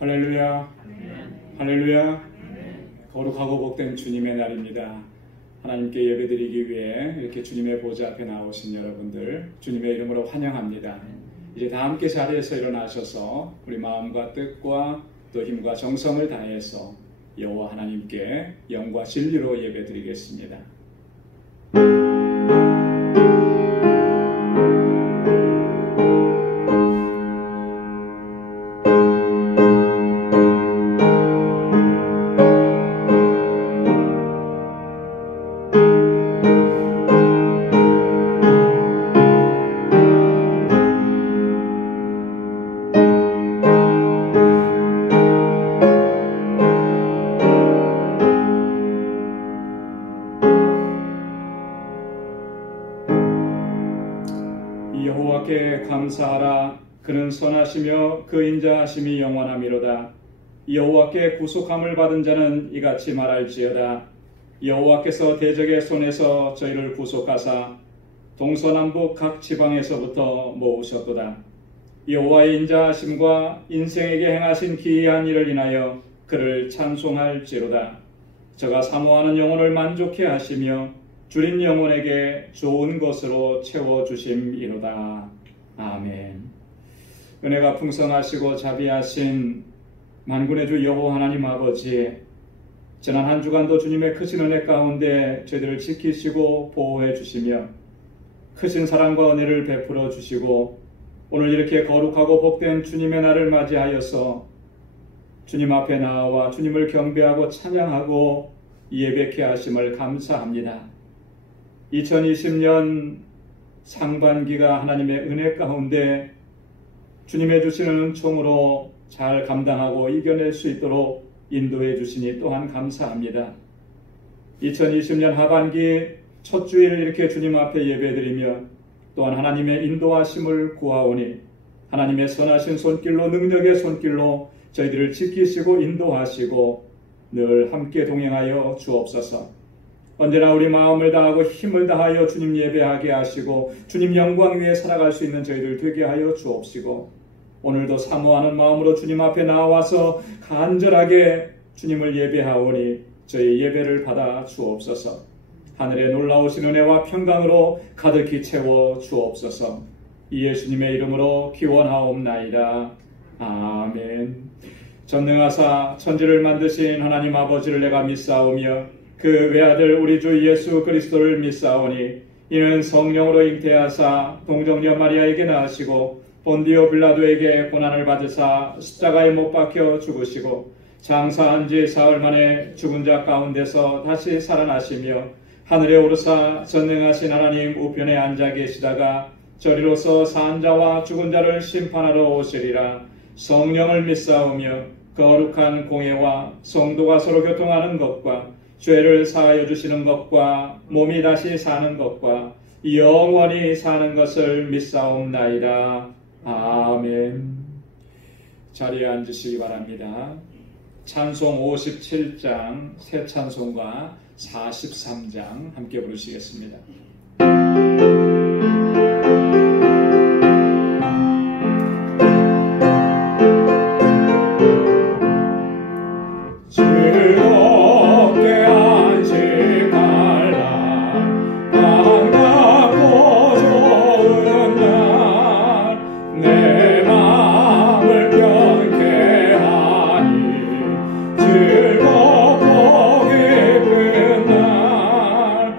할렐루야. 할렐루야. 거룩하고 복된 주님의 날입니다. 하나님께 예배드리기 위해 이렇게 주님의 보좌 앞에 나오신 여러분들 주님의 이름으로 환영합니다. 이제 다 함께 자리에서 일어나셔서 우리 마음과 뜻과 또 힘과 정성을 다해서 여호와 하나님께 영과 진리로 예배드리겠습니다. 여호와께 감사하라. 그는 선하시며 그 인자하심이 영원하미로다. 여호와께 구속함을 받은 자는 이같이 말할지어다. 여호와께서 대적의 손에서 저희를 구속하사 동서남북 각 지방에서부터 모으셨도다. 여호와의 인자하심과 인생에게 행하신 기이한 일을 인하여 그를 찬송할지로다. 저가 사모하는 영혼을 만족해 하시며 줄인 영혼에게 좋은 것으로 채워주심이로다. 아멘. 은혜가 풍성하시고 자비하신 만군의 주 여호와 하나님 아버지, 지난 한 주간도 주님의 크신 은혜 가운데 저희들을 지키시고 보호해 주시며 크신 사랑과 은혜를 베풀어 주시고 오늘 이렇게 거룩하고 복된 주님의 날을 맞이하여서 주님 앞에 나와 주님을 경배하고 찬양하고 예배케 하심을 감사합니다. 2020년 상반기가 하나님의 은혜 가운데 주님의 주시는 은총으로 잘 감당하고 이겨낼 수 있도록 인도해 주시니 또한 감사합니다. 2020년 하반기 첫 주일 이렇게 주님 앞에 예배드리며 또한 하나님의 인도하심을 구하오니 하나님의 선하신 손길로 능력의 손길로 저희들을 지키시고 인도하시고 늘 함께 동행하여 주옵소서. 언제나 우리 마음을 다하고 힘을 다하여 주님 예배하게 하시고 주님 영광 위에 살아갈 수 있는 저희들 되게 하여 주옵시고 오늘도 사모하는 마음으로 주님 앞에 나와서 간절하게 주님을 예배하오니 저희 예배를 받아 주옵소서. 하늘의 놀라우신 은혜와 평강으로 가득히 채워 주옵소서. 이 예수님의 이름으로 기원하옵나이다. 아멘. 전능하사 천지를 만드신 하나님 아버지를 내가 믿사오며 그 외아들 우리 주 예수 그리스도를 믿사오니 이는 성령으로 잉태하사 동정녀 마리아에게 낳으시고 본디오 빌라도에게 고난을 받으사 십자가에 못 박혀 죽으시고 장사한 지 사흘 만에 죽은 자 가운데서 다시 살아나시며 하늘에 오르사 전능하신 하나님 우편에 앉아 계시다가 저리로서 산 자와 죽은 자를 심판하러 오시리라. 성령을 믿사오며 거룩한 공예와 성도가 서로 교통하는 것과 죄를 사하여 주시는 것과 몸이 다시 사는 것과 영원히 사는 것을 믿사옵나이다. 아멘. 자리에 앉으시기 바랍니다. 찬송 57장 새 찬송과 43장 함께 부르시겠습니다. 즐겁고 기쁜 날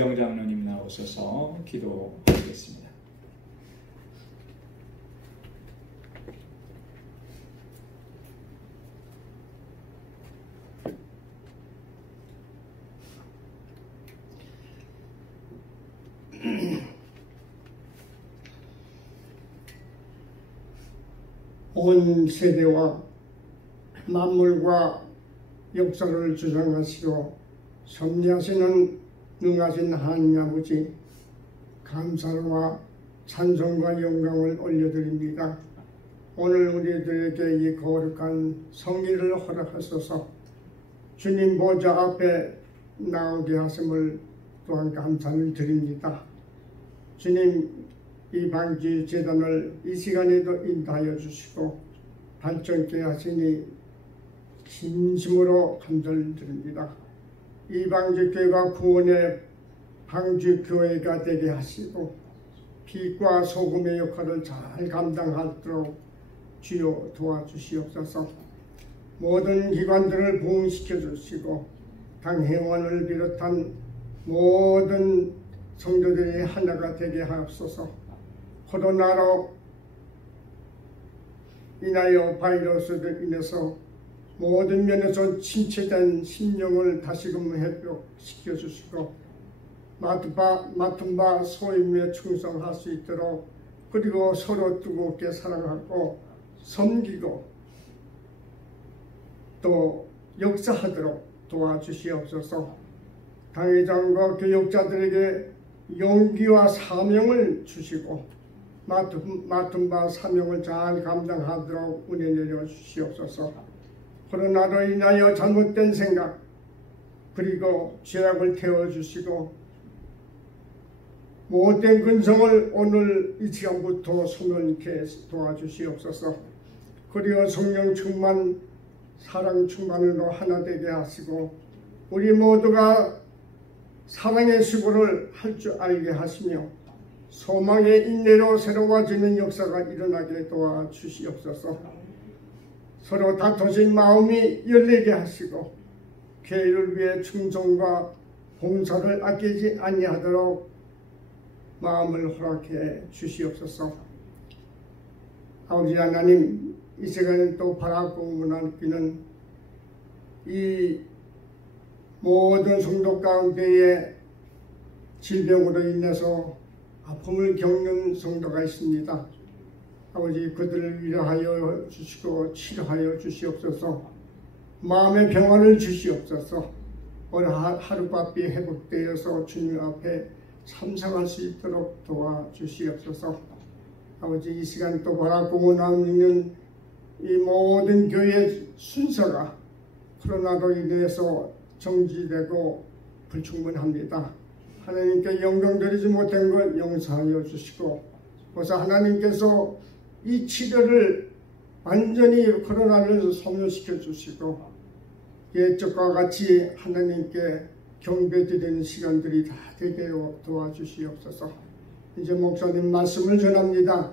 김은경 장로님 나오셔서 기도하시겠습니다. 온 세대와 만물과 역사를 주장하시고 섭리하시는 능하신 하나님 아버지, 감사와 찬송과 영광을 올려드립니다. 오늘 우리들에게 이 거룩한 성기를 허락하소서. 주님 보좌 앞에 나오게 하심을 또한 감사를 드립니다. 주님, 이 방주 재단을 이 시간에도 인도하여 주시고 발전케 하시니 진심으로 감사를 드립니다. 이 방주교회가 구원의 방주교회가 되게 하시고 빛과 소금의 역할을 잘 감당하도록 주여 도와주시옵소서. 모든 기관들을 부흥시켜 주시고 당회원을 비롯한 모든 성도들이 하나가 되게 하옵소서. 코로나로 인하여 바이러스로 인해서 모든 면에서 침체된 심령을 다시금 회복시켜 주시고 맡은 바 소임에 충성할 수 있도록, 그리고 서로 뜨겁게 사랑하고 섬기고 또 역사하도록 도와주시옵소서. 당회장과 교역자들에게 용기와 사명을 주시고 맡은 바 사명을 잘 감당하도록 은혜 내려 주시옵소서. 코로나로 인하여 잘못된 생각 그리고 죄악을 태워주시고 못된 근성을 오늘 이 시간부터 소멸케 도와주시옵소서. 그리고 성령 충만, 사랑 충만으로 하나 되게 하시고 우리 모두가 사랑의 수고를 할 줄 알게 하시며 소망의 인내로 새로워지는 역사가 일어나게 도와주시옵소서. 서로 다투신 마음이 열리게 하시고 교회를 위해 충성과 봉사를 아끼지 아니하도록 마음을 허락해 주시옵소서. 아버지 하나님, 이 시간에 또 바라고 원하기는 이 모든 성도 가운데에 질병으로 인해서 아픔을 겪는 성도가 있습니다. 아버지, 그들을 위로하여 주시고 치료하여 주시옵소서. 마음의 평안을 주시옵소서. 오늘 하룻밤이 회복되어서 주님 앞에 참석할 수 있도록 도와주시옵소서. 아버지, 이 시간 또 바라고 원하는 이 모든 교회 순서가 코로나로 인해서 정지되고 불충분합니다. 하나님께 영광 드리지 못한 것 용서하여 주시고, 그래서 하나님께서 이 치료를 완전히 코로나를 소멸시켜 주시고 예적과 같이 하나님께 경배드리는 시간들이 다 되게 도와주시옵소서. 이제 목사님 말씀을 전합니다.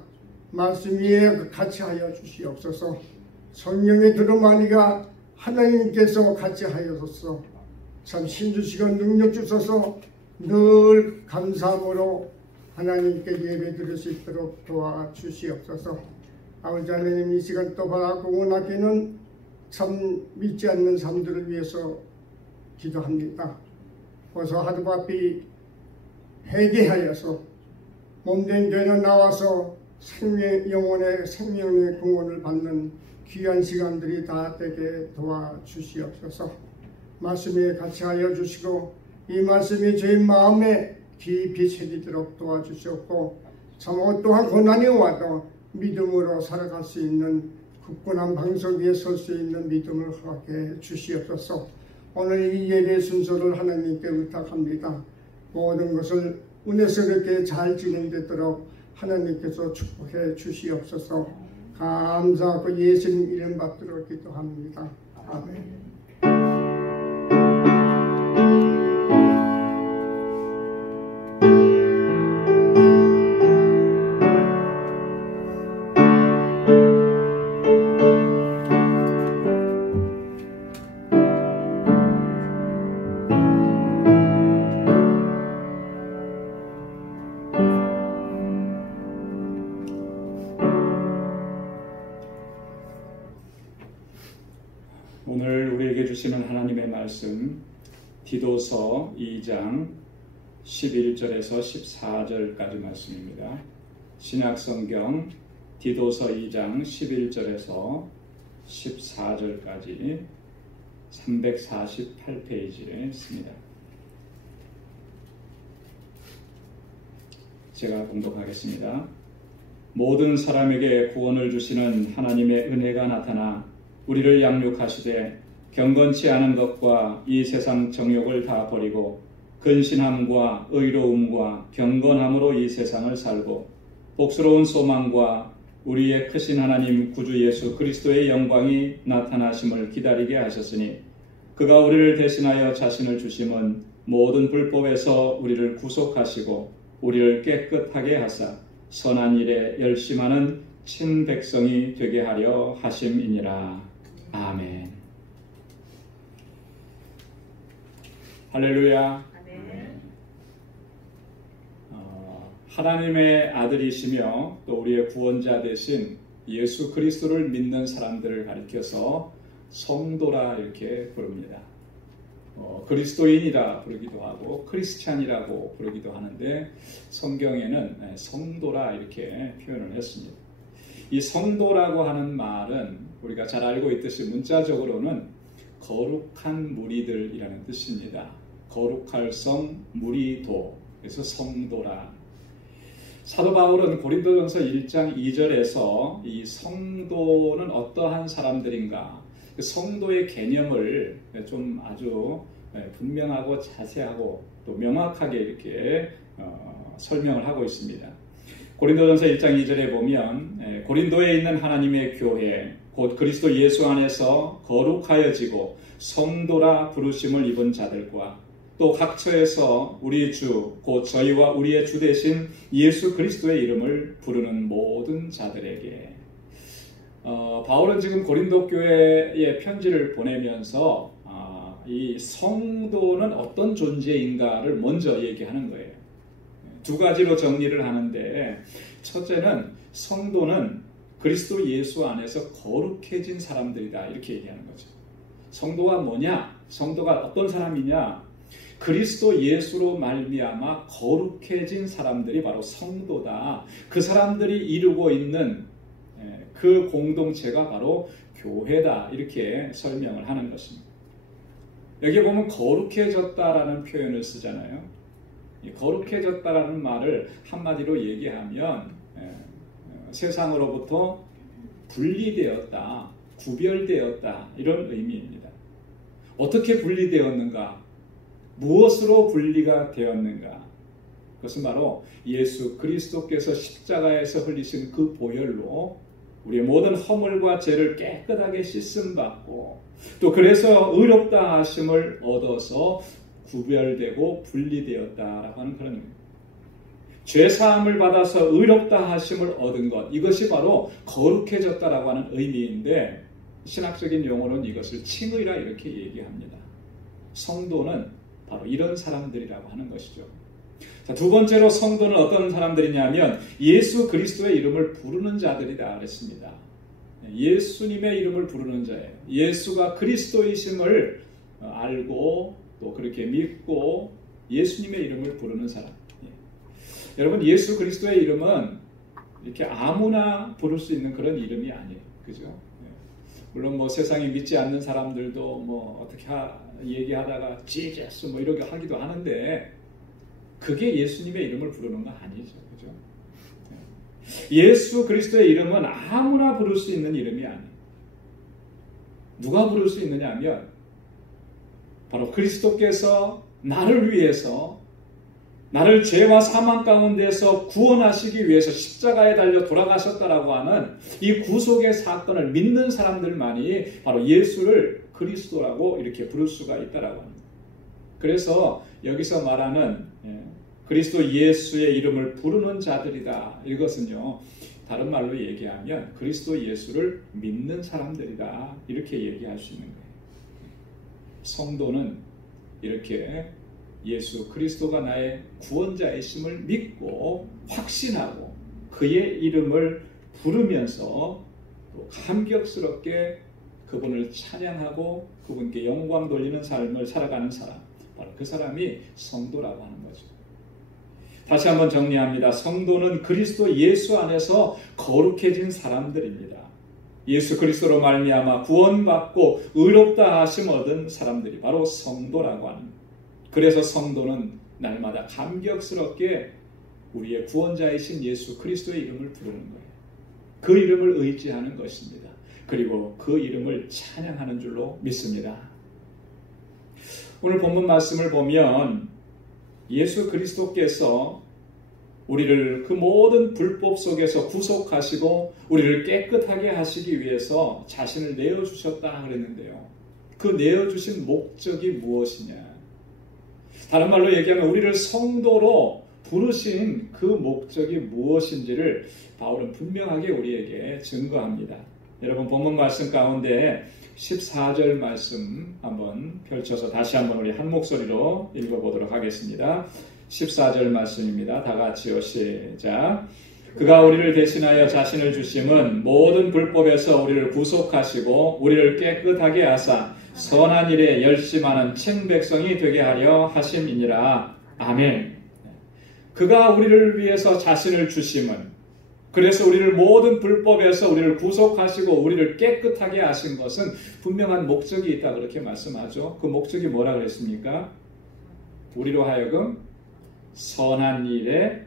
말씀 위에 같이 하여 주시옵소서. 성령의 두루마리가 하나님께서 같이 하여서 참 힘주시고 능력 주셔서 늘 감사함으로 하나님께 예배 드릴 수 있도록 도와주시옵소서. 아버지 하나님, 이 시간 또 바라고 원하기는 참 믿지 않는 사람들을 위해서 기도합니다. 어서 하루바삐 회개하여서 몸된 교회로 나와서 영혼의 생명의 구원을 받는 귀한 시간들이 다 되게 도와주시옵소서. 말씀에 같이 하여 주시고 이 말씀이 저희 마음에 깊이 새기도록 도와주시옵고, 참 어떠한 고난이 와도 믿음으로 살아갈 수 있는 굳건한 방석 위에 설 수 있는 믿음을 허락해 주시옵소서. 오늘 이 예배 순서를 하나님께 의탁합니다. 모든 것을 은혜스럽게 잘 진행되도록 하나님께서 축복해 주시옵소서. 감사하고 예수님 이름 받도록 기도합니다. 아멘. 우리에게 주시는 하나님의 말씀 디도서 2장 11절에서 14절까지 말씀입니다. 신약성경 디도서 2장 11절에서 14절까지 348페이지에 있습니다. 제가 봉독하겠습니다. 모든 사람에게 구원을 주시는 하나님의 은혜가 나타나 우리를 양육하시되 경건치 않은 것과 이 세상 정욕을 다 버리고 근신함과 의로움과 경건함으로 이 세상을 살고 복스러운 소망과 우리의 크신 하나님 구주 예수 그리스도의 영광이 나타나심을 기다리게 하셨으니 그가 우리를 대신하여 자신을 주심은 모든 불법에서 우리를 구속하시고 우리를 깨끗하게 하사 선한 일에 열심하는 친백성이 되게 하려 하심이니라. 아멘. 할렐루야. 하나님의 아들이시며 또 우리의 구원자 되신 예수 그리스도를 믿는 사람들을 가리켜서 성도라 이렇게 부릅니다. 그리스도인이라 부르기도 하고 크리스찬이라고 부르기도 하는데 성경에는 성도라 이렇게 표현을 했습니다. 이 성도라고 하는 말은 우리가 잘 알고 있듯이 문자적으로는 거룩한 무리들이라는 뜻입니다. 거룩할 성 무리도, 그래서 성도라. 사도 바울은 고린도전서 1장 2절에서 이 성도는 어떠한 사람들인가, 성도의 개념을 좀 아주 분명하고 자세하고 또 명확하게 이렇게 설명을 하고 있습니다. 고린도전서 1장 2절에 보면 고린도에 있는 하나님의 교회 곧 그리스도 예수 안에서 거룩하여지고 성도라 부르심을 입은 자들과 또 각처에서 우리 주 곧 저희와 우리의 주 되신 예수 그리스도의 이름을 부르는 모든 자들에게. 바울은 지금 고린도 교회에 편지를 보내면서 이 성도는 어떤 존재인가를 먼저 얘기하는 거예요. 두 가지로 정리를 하는데, 첫째는 성도는 그리스도 예수 안에서 거룩해진 사람들이다 이렇게 얘기하는 거죠. 성도가 뭐냐? 성도가 어떤 사람이냐? 그리스도 예수로 말미암아 거룩해진 사람들이 바로 성도다. 그 사람들이 이루고 있는 그 공동체가 바로 교회다 이렇게 설명을 하는 것입니다. 여기 보면 거룩해졌다라는 표현을 쓰잖아요. 이 거룩해졌다라는 말을 한마디로 얘기하면 세상으로부터 분리되었다, 구별되었다 이런 의미입니다. 어떻게 분리되었는가? 무엇으로 분리가 되었는가? 그것은 바로 예수 그리스도께서 십자가에서 흘리신 그 보혈로 우리의 모든 허물과 죄를 깨끗하게 씻음받고 또 그래서 의롭다 하심을 얻어서 구별되고 분리되었다라고 하는 그런 의미입니다. 죄사함을 받아서 의롭다 하심을 얻은 것, 이것이 바로 거룩해졌다라고 하는 의미인데 신학적인 용어로는 이것을 칭의라 이렇게 얘기합니다. 성도는 바로 이런 사람들이라고 하는 것이죠. 자, 두 번째로 성도는 어떤 사람들이냐면 예수 그리스도의 이름을 부르는 자들이다 그랬습니다. 예수님의 이름을 부르는 자예요. 예수가 그리스도이심을 알고 또 그렇게 믿고 예수님의 이름을 부르는 사람. 여러분, 예수 그리스도의 이름은 이렇게 아무나 부를 수 있는 그런 이름이 아니에요. 그죠? 물론 뭐 세상에 믿지 않는 사람들도 뭐 어떻게 얘기하다가 지제스 뭐 이렇게 하기도 하는데 그게 예수님의 이름을 부르는 건 아니죠. 그죠? 예수 그리스도의 이름은 아무나 부를 수 있는 이름이 아니에요. 누가 부를 수 있느냐 하면 바로 그리스도께서 나를 위해서 나를 죄와 사망 가운데서 구원하시기 위해서 십자가에 달려 돌아가셨다라고 하는 이 구속의 사건을 믿는 사람들만이 바로 예수를 그리스도라고 이렇게 부를 수가 있다라고 합니다. 그래서 여기서 말하는 그리스도 예수의 이름을 부르는 자들이다. 이것은요, 다른 말로 얘기하면 그리스도 예수를 믿는 사람들이다. 이렇게 얘기할 수 있는 거예요. 성도는 이렇게 예수 그리스도가 나의 구원자이심을 믿고 확신하고 그의 이름을 부르면서 또 감격스럽게 그분을 찬양하고 그분께 영광 돌리는 삶을 살아가는 사람, 바로 그 사람이 성도라고 하는 거죠. 다시 한번 정리합니다. 성도는 그리스도 예수 안에서 거룩해진 사람들입니다. 예수 그리스도로 말미암아 구원받고 의롭다 하심 얻은 사람들이 바로 성도라고 하는 거예요. 그래서 성도는 날마다 감격스럽게 우리의 구원자이신 예수 그리스도의 이름을 부르는 거예요. 그 이름을 의지하는 것입니다. 그리고 그 이름을 찬양하는 줄로 믿습니다. 오늘 본문 말씀을 보면 예수 그리스도께서 우리를 그 모든 불법 속에서 구속하시고 우리를 깨끗하게 하시기 위해서 자신을 내어주셨다 그랬는데요. 그 내어주신 목적이 무엇이냐? 다른 말로 얘기하면 우리를 성도로 부르신 그 목적이 무엇인지를 바울은 분명하게 우리에게 증거합니다. 여러분 본문 말씀 가운데 14절 말씀 한번 펼쳐서 다시 한번 우리 한 목소리로 읽어보도록 하겠습니다. 14절 말씀입니다. 다 같이요. 시작. 그가 우리를 대신하여 자신을 주심은 모든 불법에서 우리를 구속하시고 우리를 깨끗하게 하사 선한 일에 열심하는 친 백성이 되게 하려 하심이니라. 아멘. 그가 우리를 위해서 자신을 주심은, 그래서 우리를 모든 불법에서 우리를 구속하시고 우리를 깨끗하게 하신 것은 분명한 목적이 있다 그렇게 말씀하죠. 그 목적이 뭐라 그랬습니까? 우리로 하여금 선한 일에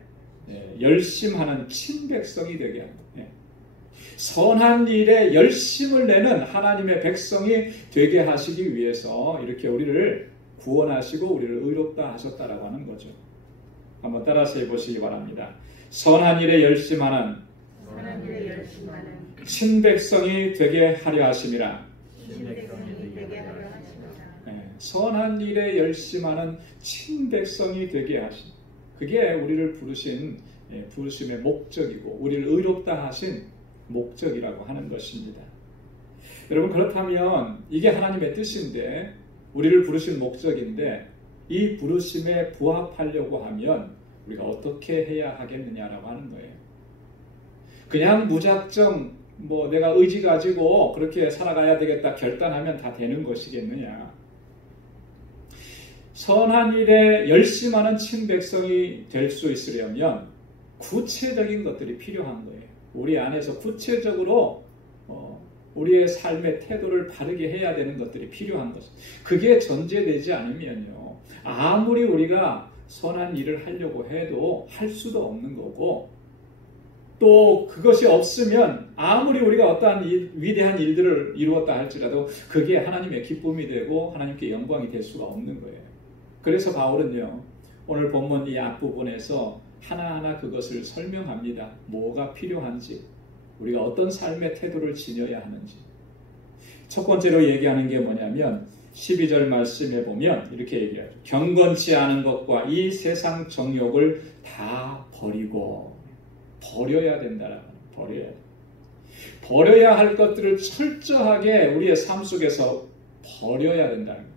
열심하는 친백성이 되게 합니다. 선한 일에 열심을 내는 하나님의 백성이 되게 하시기 위해서 이렇게 우리를 구원하시고 우리를 의롭다 하셨다라고 하는 거죠. 한번 따라서 해보시기 바랍니다. 선한 일에 열심하는 친백성이 되게 하려 하심이라. 선한 일에 열심하는 친백성이 되게 하심. 그게 우리를 부르심의 목적이고 우리를 의롭다 하신 목적이라고 하는 것입니다. 여러분 그렇다면 이게 하나님의 뜻인데 우리를 부르신 목적인데 이 부르심에 부합하려고 하면 우리가 어떻게 해야 하겠느냐라고 하는 거예요. 그냥 무작정 내가 의지 가지고 그렇게 살아가야 되겠다 결단하면 다 되는 것이겠느냐. 선한 일에 열심하는 친백성이 될 수 있으려면 구체적인 것들이 필요한 거예요. 우리 안에서 구체적으로 우리의 삶의 태도를 바르게 해야 되는 것들이 필요한 것입니다. 그게 전제되지 않으면요. 아무리 우리가 선한 일을 하려고 해도 할 수도 없는 거고 또 그것이 없으면 아무리 우리가 어떠한 위대한 일들을 이루었다 할지라도 그게 하나님의 기쁨이 되고 하나님께 영광이 될 수가 없는 거예요. 그래서 바울은요. 오늘 본문 이 앞부분에서 하나하나 그것을 설명합니다. 뭐가 필요한지, 우리가 어떤 삶의 태도를 지녀야 하는지. 첫 번째로 얘기하는 게 뭐냐면 12절 말씀에 보면 이렇게 얘기하죠. 경건치 않은 것과 이 세상 정욕을 다 버리고 버려야 된다라고. 버려야 할 것들을 철저하게 우리의 삶 속에서 버려야 된다는 거예요.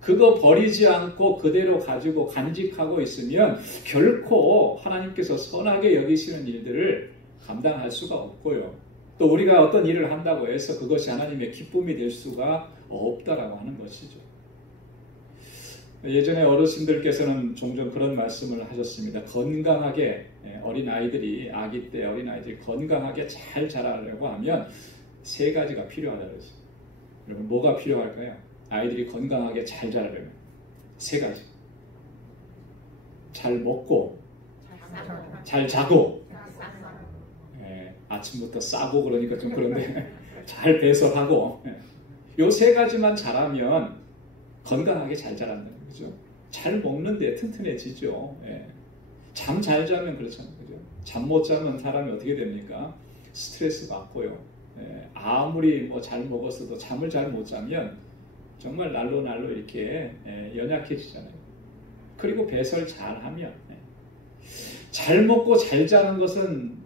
그거 버리지 않고 그대로 가지고 간직하고 있으면 결코 하나님께서 선하게 여기시는 일들을 감당할 수가 없고요. 또 우리가 어떤 일을 한다고 해서 그것이 하나님의 기쁨이 될 수가 없다라고 하는 것이죠. 예전에 어르신들께서는 종종 그런 말씀을 하셨습니다. 건강하게 어린아이들이 아기 때 어린아이들이 건강하게 잘 자라려고 하면 세 가지가 필요하다고 했어요. 여러분 뭐가 필요할까요? 아이들이 건강하게 잘 자라려면 세 가지. 잘 먹고 잘 자고 아침부터 싸고 그러니까 좀 그런데 잘 배설하고 요 세 가지만 잘하면 건강하게 잘 자란다는 거죠. 잘 먹는데 튼튼해지죠. 잠 잘 자면 그렇잖아요. 그죠? 잠 못 자면 사람이 어떻게 됩니까? 스트레스 받고요. 아무리 잘 먹었어도 잠을 잘 못 자면 정말 날로 이렇게 연약해지잖아요. 그리고 배설 잘하면 잘 먹고 잘 자는 것은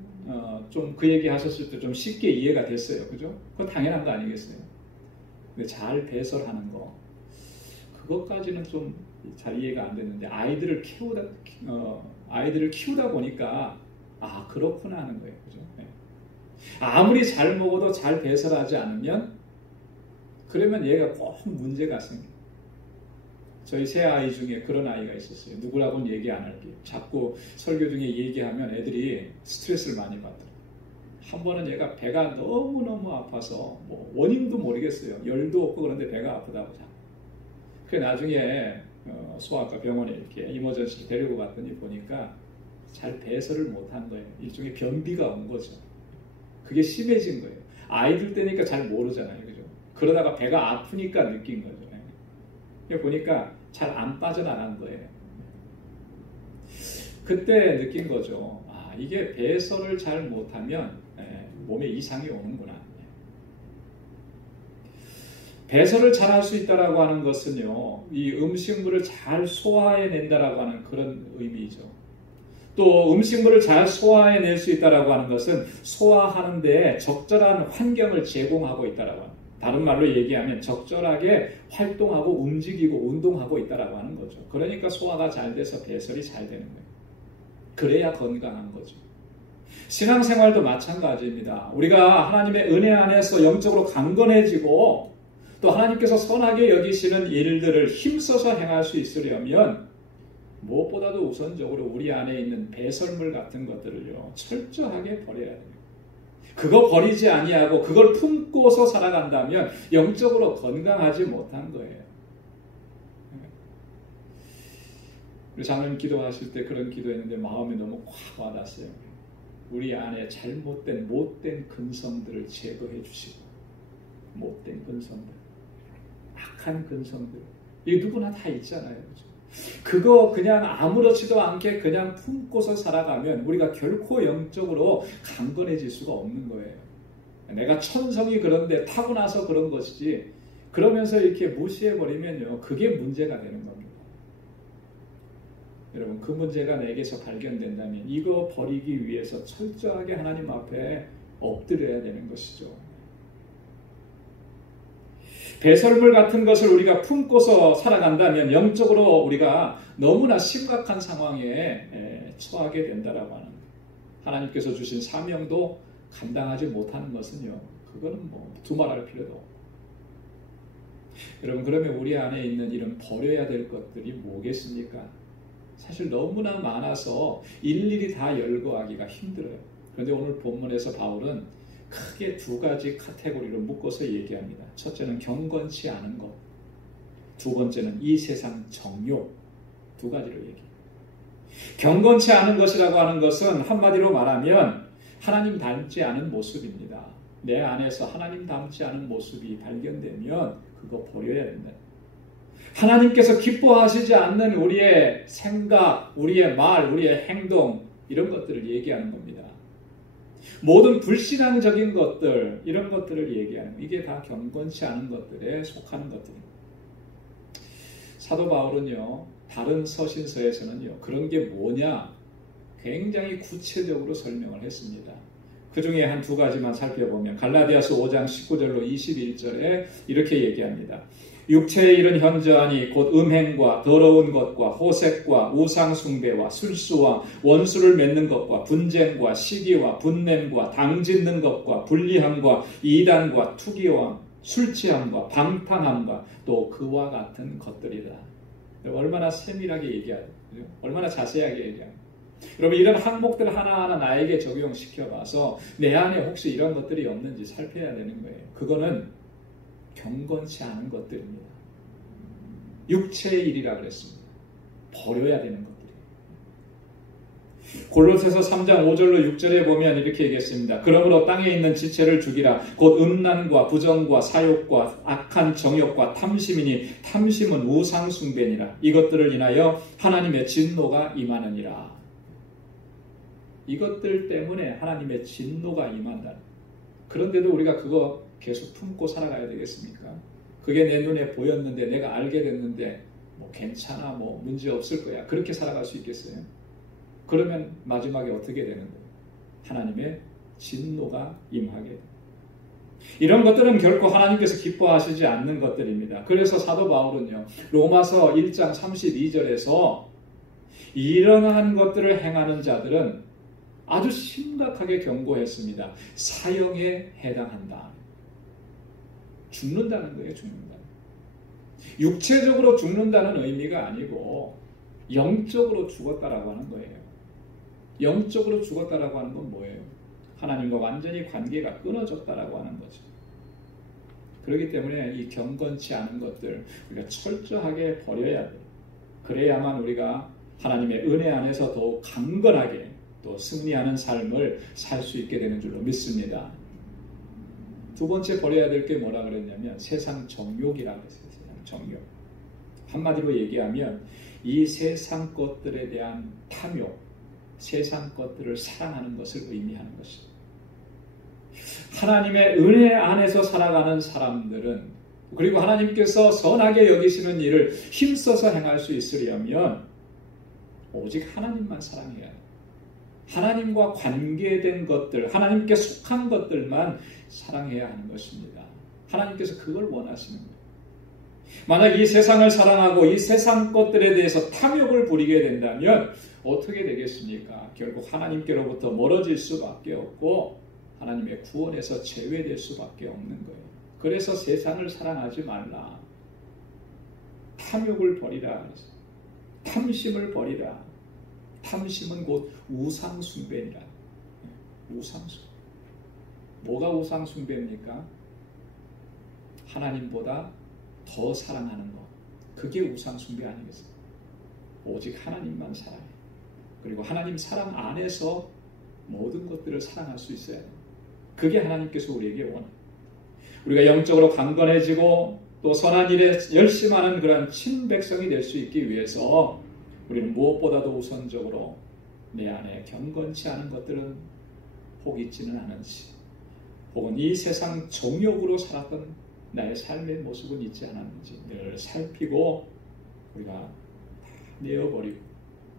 좀 그 얘기 하셨을 때 좀 쉽게 이해가 됐어요. 그죠? 그건 당연한 거 아니겠어요? 근데 잘 배설하는 거 그것까지는 좀 잘 이해가 안 됐는데 아이들을 키우다 보니까 그렇구나 하는 거예요. 그죠? 아무리 잘 먹어도 잘 배설하지 않으면 그러면 얘가 꼭 문제가 생겨요. 저희 세 아이 중에 그런 아이가 있었어요. 누구라고는 얘기 안 할게요. 자꾸 설교 중에 얘기하면 애들이 스트레스를 많이 받더라고요. 한 번은 얘가 배가 너무너무 아파서 뭐 원인도 모르겠어요. 열도 없고 그런데 배가 아프다고 자꾸. 그래 나중에 소아과 병원에 이렇게 이머전시를 데리고 갔더니 보니까 잘 배설을 못한 거예요. 일종의 변비가 온 거죠. 그게 심해진 거예요. 아이들 때니까 잘 모르잖아요. 그죠? 그러다가 배가 아프니까 느낀 거죠. 보니까 잘 안 빠져나간 거예요. 그때 느낀 거죠. 아, 이게 배설을 잘 못하면 몸에 이상이 오는구나. 배설을 잘 할 수 있다라고 하는 것은요, 이 음식물을 잘 소화해낸다라고 하는 그런 의미죠. 또 음식물을 잘 소화해낼 수 있다라고 하는 것은 소화하는 데 적절한 환경을 제공하고 있다라고 합니다. 다른 말로 얘기하면 적절하게 활동하고 움직이고 운동하고 있다라고 하는 거죠. 그러니까 소화가 잘 돼서 배설이 잘 되는 거예요. 그래야 건강한 거죠. 신앙생활도 마찬가지입니다. 우리가 하나님의 은혜 안에서 영적으로 강건해지고 또 하나님께서 선하게 여기시는 일들을 힘써서 행할 수 있으려면 무엇보다도 우선적으로 우리 안에 있는 배설물 같은 것들을요 철저하게 버려야 돼요. 그거 버리지 아니하고 그걸 품고서 살아간다면 영적으로 건강하지 못한 거예요. 우리 장로님 기도하실 때 그런 기도했는데 마음에 너무 확 와닿았어요. 우리 안에 잘못된 못된 근성들을 제거해 주시고, 못된 근성들, 악한 근성들, 이게 누구나 다 있잖아요. 그렇죠? 그거 그냥 아무렇지도 않게 그냥 품고서 살아가면 우리가 결코 영적으로 강건해질 수가 없는 거예요. 내가 천성이 그런데 타고나서 그런 것이지, 그러면서 이렇게 무시해버리면요 그게 문제가 되는 겁니다. 여러분, 그 문제가 내게서 발견된다면 이거 버리기 위해서 철저하게 하나님 앞에 엎드려야 되는 것이죠. 배설물 같은 것을 우리가 품고서 살아간다면 영적으로 우리가 너무나 심각한 상황에 처하게 된다라고 하는 거예요. 하나님께서 주신 사명도 감당하지 못하는 것은요, 그거는 뭐 두말할 필요도 없고. 여러분, 그러면 우리 안에 있는 이런 버려야 될 것들이 뭐겠습니까? 사실 너무나 많아서 일일이 다 열거하기가 힘들어요. 그런데 오늘 본문에서 바울은 크게 두 가지 카테고리로 묶어서 얘기합니다. 첫째는 경건치 않은 것, 두 번째는 이 세상 정욕, 두 가지로 얘기해요. 경건치 않은 것이라고 하는 것은 한마디로 말하면 하나님 닮지 않은 모습입니다. 내 안에서 하나님 닮지 않은 모습이 발견되면 그거 버려야 된다. 하나님께서 기뻐하시지 않는 우리의 생각, 우리의 말, 우리의 행동, 이런 것들을 얘기하는 겁니다. 모든 불신앙적인 것들, 이런 것들을 얘기하는 거예요. 이게 다 경건치 않은 것들에 속하는 것들입니다. 사도 바울은요, 다른 서신서에서는요, 그런 게 뭐냐 굉장히 구체적으로 설명을 했습니다. 그 중에 한 두 가지만 살펴보면 갈라디아서 5장 19절로 21절에 이렇게 얘기합니다. 육체의 일은 현저하니 곧 음행과 더러운 것과 호색과 우상숭배와 술수와 원수를 맺는 것과 분쟁과 시기와 분냄과 당짓는 것과 불리함과 이단과 투기와 술취함과 방탕함과 또 그와 같은 것들이다. 얼마나 세밀하게 얘기하죠. 얼마나 자세하게 얘기합니다. 여러분, 이런 항목들 하나하나 나에게 적용시켜봐서 내 안에 혹시 이런 것들이 없는지 살펴야 되는 거예요. 그거는 경건치 않은 것들입니다. 육체의 일이라 그랬습니다. 버려야 되는 것들이에요. 골로새서 3장 5절로 6절에 보면 이렇게 얘기했습니다. 그러므로 땅에 있는 지체를 죽이라. 곧 음란과 부정과 사욕과 악한 정욕과 탐심이니 탐심은 우상숭배니라. 이것들을 인하여 하나님의 진노가 임하느니라. 이것들 때문에 하나님의 진노가 임한다. 그런데도 우리가 그거 계속 품고 살아가야 되겠습니까? 그게 내 눈에 보였는데 내가 알게 됐는데 뭐 괜찮아, 뭐 문제 없을 거야, 그렇게 살아갈 수 있겠어요? 그러면 마지막에 어떻게 되는 거예요? 하나님의 진노가 임하게 돼요. 이런 것들은 결코 하나님께서 기뻐하시지 않는 것들입니다. 그래서 사도 바울은요, 로마서 1장 32절에서 이러한 것들을 행하는 자들은 아주 심각하게 경고했습니다. 사형에 해당한다. 죽는다는 거예요. 죽는다. 육체적으로 죽는다는 의미가 아니고 영적으로 죽었다라고 하는 거예요. 영적으로 죽었다라고 하는 건 뭐예요? 하나님과 완전히 관계가 끊어졌다라고 하는 거죠. 그렇기 때문에 이 경건치 않은 것들 우리가 철저하게 버려야 돼요. 그래야만 우리가 하나님의 은혜 안에서 더욱 강건하게 또 승리하는 삶을 살 수 있게 되는 줄로 믿습니다. 두 번째 버려야 될 게 뭐라 그랬냐면 세상 정욕이라고 했어요. 세상 정욕. 한마디로 얘기하면 이 세상 것들에 대한 탐욕, 세상 것들을 사랑하는 것을 의미하는 것입니다. 하나님의 은혜 안에서 살아가는 사람들은 그리고 하나님께서 선하게 여기시는 일을 힘써서 행할 수 있으려면 오직 하나님만 사랑해야 해요. 하나님과 관계된 것들, 하나님께 속한 것들만 사랑해야 하는 것입니다. 하나님께서 그걸 원하시는 거예요. 만약 이 세상을 사랑하고 이 세상 것들에 대해서 탐욕을 부리게 된다면 어떻게 되겠습니까? 결국 하나님께로부터 멀어질 수밖에 없고 하나님의 구원에서 제외될 수밖에 없는 거예요. 그래서 세상을 사랑하지 말라. 탐욕을 버리라. 탐심을 버리라. 탐심은 곧 우상숭배니라. 우상숭배. 뭐가 우상숭배입니까? 하나님보다 더 사랑하는 것. 그게 우상숭배 아니겠습니까? 오직 하나님만 사랑해. 그리고 하나님 사랑 안에서 모든 것들을 사랑할 수 있어야 돼요. 그게 하나님께서 우리에게 원해요. 우리가 영적으로 강건해지고 또 선한 일에 열심하는 그런 친백성이 될 수 있기 위해서 우리는 무엇보다도 우선적으로 내 안에 경건치 않은 것들은 혹 있지는 않은지 혹은 이 세상 정욕으로 살았던 나의 삶의 모습은 있지 않았는지 늘 살피고 우리가 다 내어버리고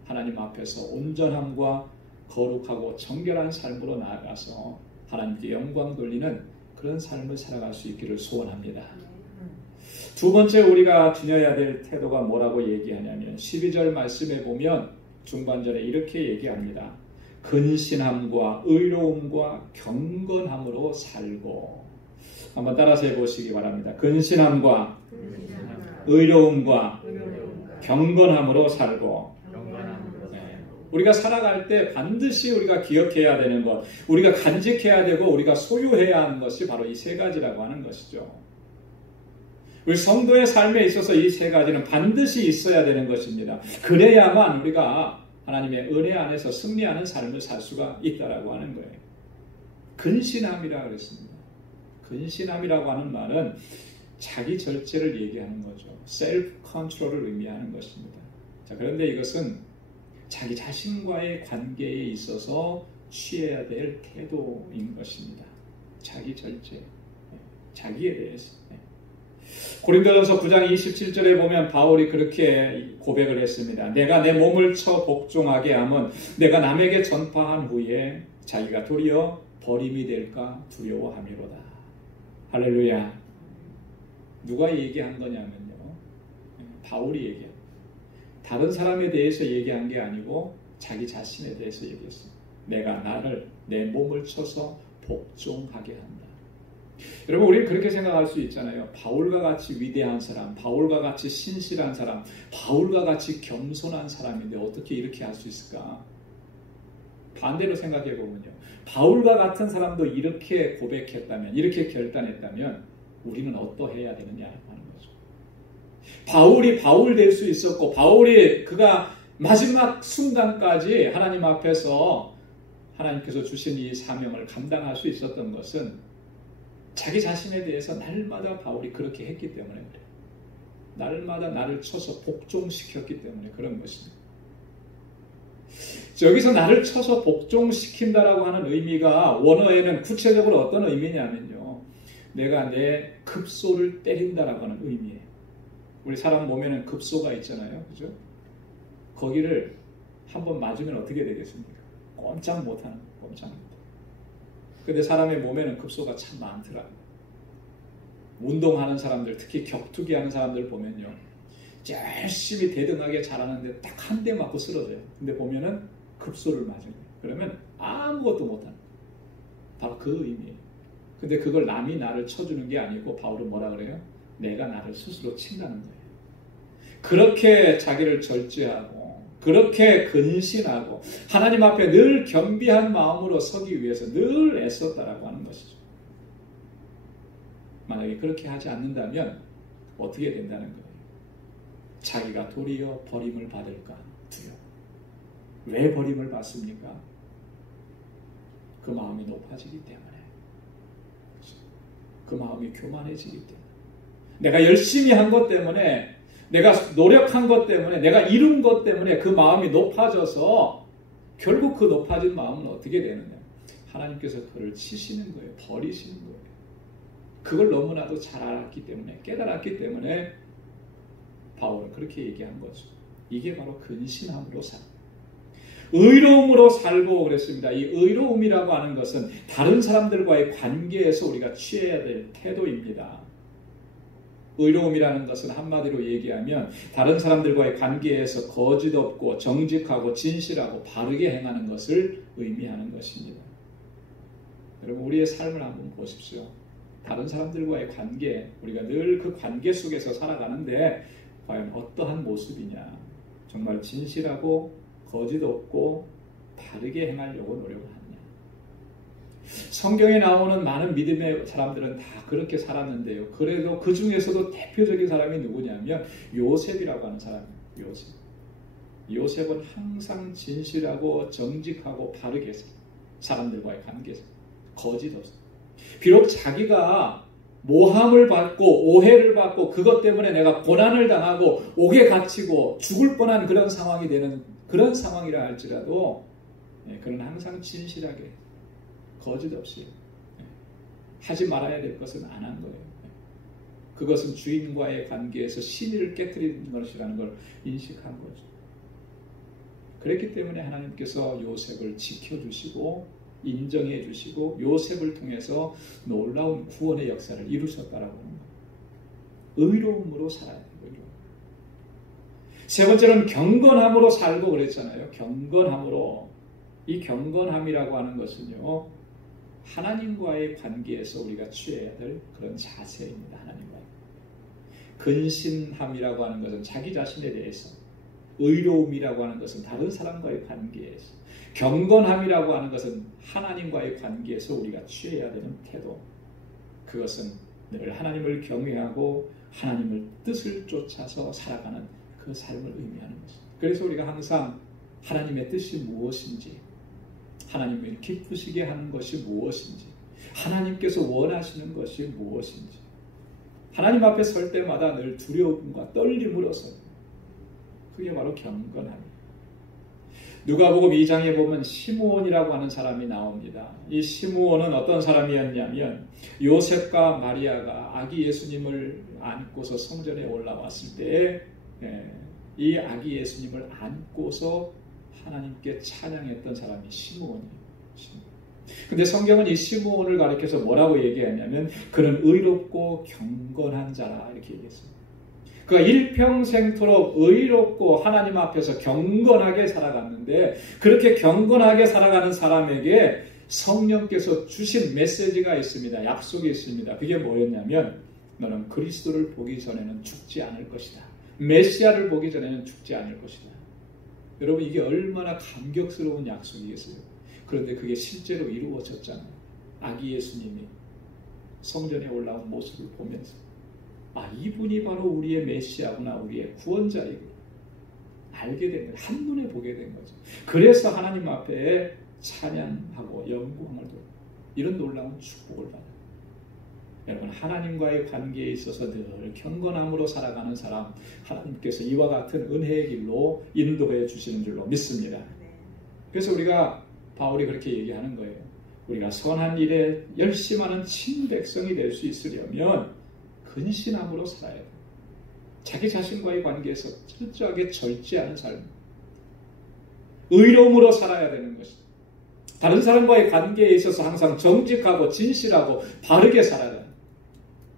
하나님 앞에서 온전함과 거룩하고 정결한 삶으로 나아가서 하나님께 영광 돌리는 그런 삶을 살아갈 수 있기를 소원합니다. 두 번째 우리가 지녀야 될 태도가 뭐라고 얘기하냐면 12절 말씀에 보면 중반절에 이렇게 얘기합니다. 근신함과 의로움과 경건함으로 살고. 한번 따라서 해보시기 바랍니다. 근신함과 의로움과 경건함으로 살고. 우리가 살아갈 때 반드시 우리가 기억해야 되는 것, 우리가 간직해야 되고 우리가 소유해야 하는 것이 바로 이 세 가지라고 하는 것이죠. 우리 성도의 삶에 있어서 이 세 가지는 반드시 있어야 되는 것입니다. 그래야만 우리가 하나님의 은혜 안에서 승리하는 삶을 살 수가 있다라고 하는 거예요. 근신함이라고 그랬습니다. 근신함이라고 하는 말은 자기 절제를 얘기하는 거죠. 셀프 컨트롤을 의미하는 것입니다. 자, 그런데 이것은 자기 자신과의 관계에 있어서 취해야 될 태도인 것입니다. 자기 절제, 자기에 대해서. 고린도전서 9장 27절에 보면 바울이 그렇게 고백을 했습니다. 내가 내 몸을 쳐 복종하게 함은 내가 남에게 전파한 후에 자기가 도리어 버림이 될까 두려워함이로다. 할렐루야. 누가 얘기한 거냐면요, 바울이 얘기합니다. 다른 사람에 대해서 얘기한 게 아니고 자기 자신에 대해서 얘기했습니다. 내가 내 몸을 쳐서 복종하게 한다. 여러분, 우리는 그렇게 생각할 수 있잖아요. 바울과 같이 위대한 사람, 바울과 같이 신실한 사람, 바울과 같이 겸손한 사람인데 어떻게 이렇게 할 수 있을까? 반대로 생각해 보면요, 바울과 같은 사람도 이렇게 고백했다면, 이렇게 결단했다면 우리는 어떠해야 되느냐라고 하는 거죠. 바울이 바울 될 수 있었고, 바울이 그가 마지막 순간까지 하나님 앞에서 하나님께서 주신 이 사명을 감당할 수 있었던 것은 자기 자신에 대해서 날마다 바울이 그렇게 했기 때문에 그래요. 날마다 나를 쳐서 복종시켰기 때문에 그런 것입니다. 여기서 나를 쳐서 복종시킨다라고 하는 의미가 원어에는 구체적으로 어떤 의미냐면요, 내가 내 급소를 때린다라고 하는 의미예요. 우리 사람 몸에는 급소가 있잖아요, 그죠? 거기를 한번 맞으면 어떻게 되겠습니까? 꼼짝 못하는, 꼼짝 못하는. 근데 사람의 몸에는 급소가 참 많더라고요. 운동하는 사람들, 특히 격투기 하는 사람들 보면요, 열심히 대등하게 잘하는데 딱 한 대 맞고 쓰러져요. 근데 보면은 급소를 맞아요. 그러면 아무것도 못하는 거예요. 바로 그 의미예요. 근데 그걸 남이 나를 쳐주는 게 아니고 바울은 뭐라 그래요? 내가 나를 스스로 친다는 거예요. 그렇게 자기를 절제하고 그렇게 근신하고 하나님 앞에 늘 겸비한 마음으로 서기 위해서 늘 애썼다라고 하는 것이죠. 만약에 그렇게 하지 않는다면 어떻게 된다는 거예요? 자기가 도리어 버림을 받을까 두려워. 왜 버림을 받습니까? 그 마음이 높아지기 때문에. 그 마음이 교만해지기 때문에. 내가 열심히 한 것 때문에, 내가 노력한 것 때문에, 내가 이룬 것 때문에 그 마음이 높아져서 결국 그 높아진 마음은 어떻게 되느냐? 하나님께서 그를 치시는 거예요. 버리시는 거예요. 그걸 너무나도 잘 알았기 때문에, 깨달았기 때문에 바울은 그렇게 얘기한 거죠. 이게 바로 근신함으로 살. 의로움으로 살고 그랬습니다. 이 의로움이라고 하는 것은 다른 사람들과의 관계에서 우리가 취해야 될 태도입니다. 의로움이라는 것은 한마디로 얘기하면 다른 사람들과의 관계에서 거짓 없고 정직하고 진실하고 바르게 행하는 것을 의미하는 것입니다. 여러분, 우리의 삶을 한번 보십시오. 다른 사람들과의 관계, 우리가 늘 그 관계 속에서 살아가는데 과연 어떠한 모습이냐? 정말 진실하고 거짓 없고 바르게 행하려고 노력하느냐? 성경에 나오는 많은 믿음의 사람들은 다 그렇게 살았는데요. 그래도 그 중에서도 대표적인 사람이 누구냐면 요셉이라고 하는 사람이에요. 요셉. 요셉은 항상 진실하고 정직하고 바르게 사람들과의 관계에서 거짓 없어요. 비록 자기가 모함을 받고 오해를 받고 그것 때문에 내가 고난을 당하고 옥에 갇히고 죽을 뻔한 그런 상황이 되는 그런 상황이라 할지라도 그는 항상 진실하게 거짓 없이 하지 말아야 될 것은 안 한 거예요. 그것은 주인과의 관계에서 신의를 깨뜨리는 것이라는 걸 인식한 거죠. 그렇기 때문에 하나님께서 요셉을 지켜주시고 인정해 주시고 요셉을 통해서 놀라운 구원의 역사를 이루셨다라고 하는 거예요. 의로움으로 살아야 돼요. 의로움. 세 번째는 경건함으로 살고 그랬잖아요. 경건함으로. 이 경건함이라고 하는 것은요, 하나님과의 관계에서 우리가 취해야 될 그런 자세입니다. 하나님과의. 근신함이라고 하는 것은 자기 자신에 대해서, 의로움이라고 하는 것은 다른 사람과의 관계에서, 경건함이라고 하는 것은 하나님과의 관계에서 우리가 취해야 되는 태도. 그것은 늘 하나님을 경외하고 하나님의 뜻을 쫓아서 살아가는 그 삶을 의미하는 것입니다. 그래서 우리가 항상 하나님의 뜻이 무엇인지, 하나님을 기쁘시게 하는 것이 무엇인지, 하나님께서 원하시는 것이 무엇인지, 하나님 앞에 설 때마다 늘 두려움과 떨림으로서, 그게 바로 경건함입니다. 누가복음 2장에 보면 시므온이라고 하는 사람이 나옵니다. 이 시므온은 어떤 사람이었냐면 요셉과 마리아가 아기 예수님을 안고서 성전에 올라왔을 때 이 아기 예수님을 안고서 하나님께 찬양했던 사람이 시므온이에요. 근데 성경은 이 시므온을 가리켜서 뭐라고 얘기하냐면 그는 의롭고 경건한 자라 이렇게 얘기했습니다. 그가 일평생토록 의롭고 하나님 앞에서 경건하게 살아갔는데 그렇게 경건하게 살아가는 사람에게 성령께서 주신 메시지가 있습니다. 약속이 있습니다. 그게 뭐였냐면 너는 그리스도를 보기 전에는 죽지 않을 것이다. 메시아를 보기 전에는 죽지 않을 것이다. 여러분, 이게 얼마나 감격스러운 약속이겠어요. 그런데 그게 실제로 이루어졌잖아요. 아기 예수님이 성전에 올라온 모습을 보면서 이분이 바로 우리의 메시아구나, 우리의 구원자이구나 알게 된 거예요. 한눈에 보게 된 거죠. 그래서 하나님 앞에 찬양하고 영광을 돌고 이런 놀라운 축복을 받아요. 여러분, 하나님과의 관계에 있어서 늘 경건함으로 살아가는 사람, 하나님께서 이와 같은 은혜의 길로 인도해 주시는 줄로 믿습니다. 그래서 우리가 바울이 그렇게 얘기하는 거예요. 우리가 선한 일에 열심하는 친백성이 될 수 있으려면 근신함으로 살아야 돼요. 자기 자신과의 관계에서 철저하게 절제하는 삶, 의로움으로 살아야 되는 것입니다. 다른 사람과의 관계에 있어서 항상 정직하고 진실하고 바르게 살아야 돼요.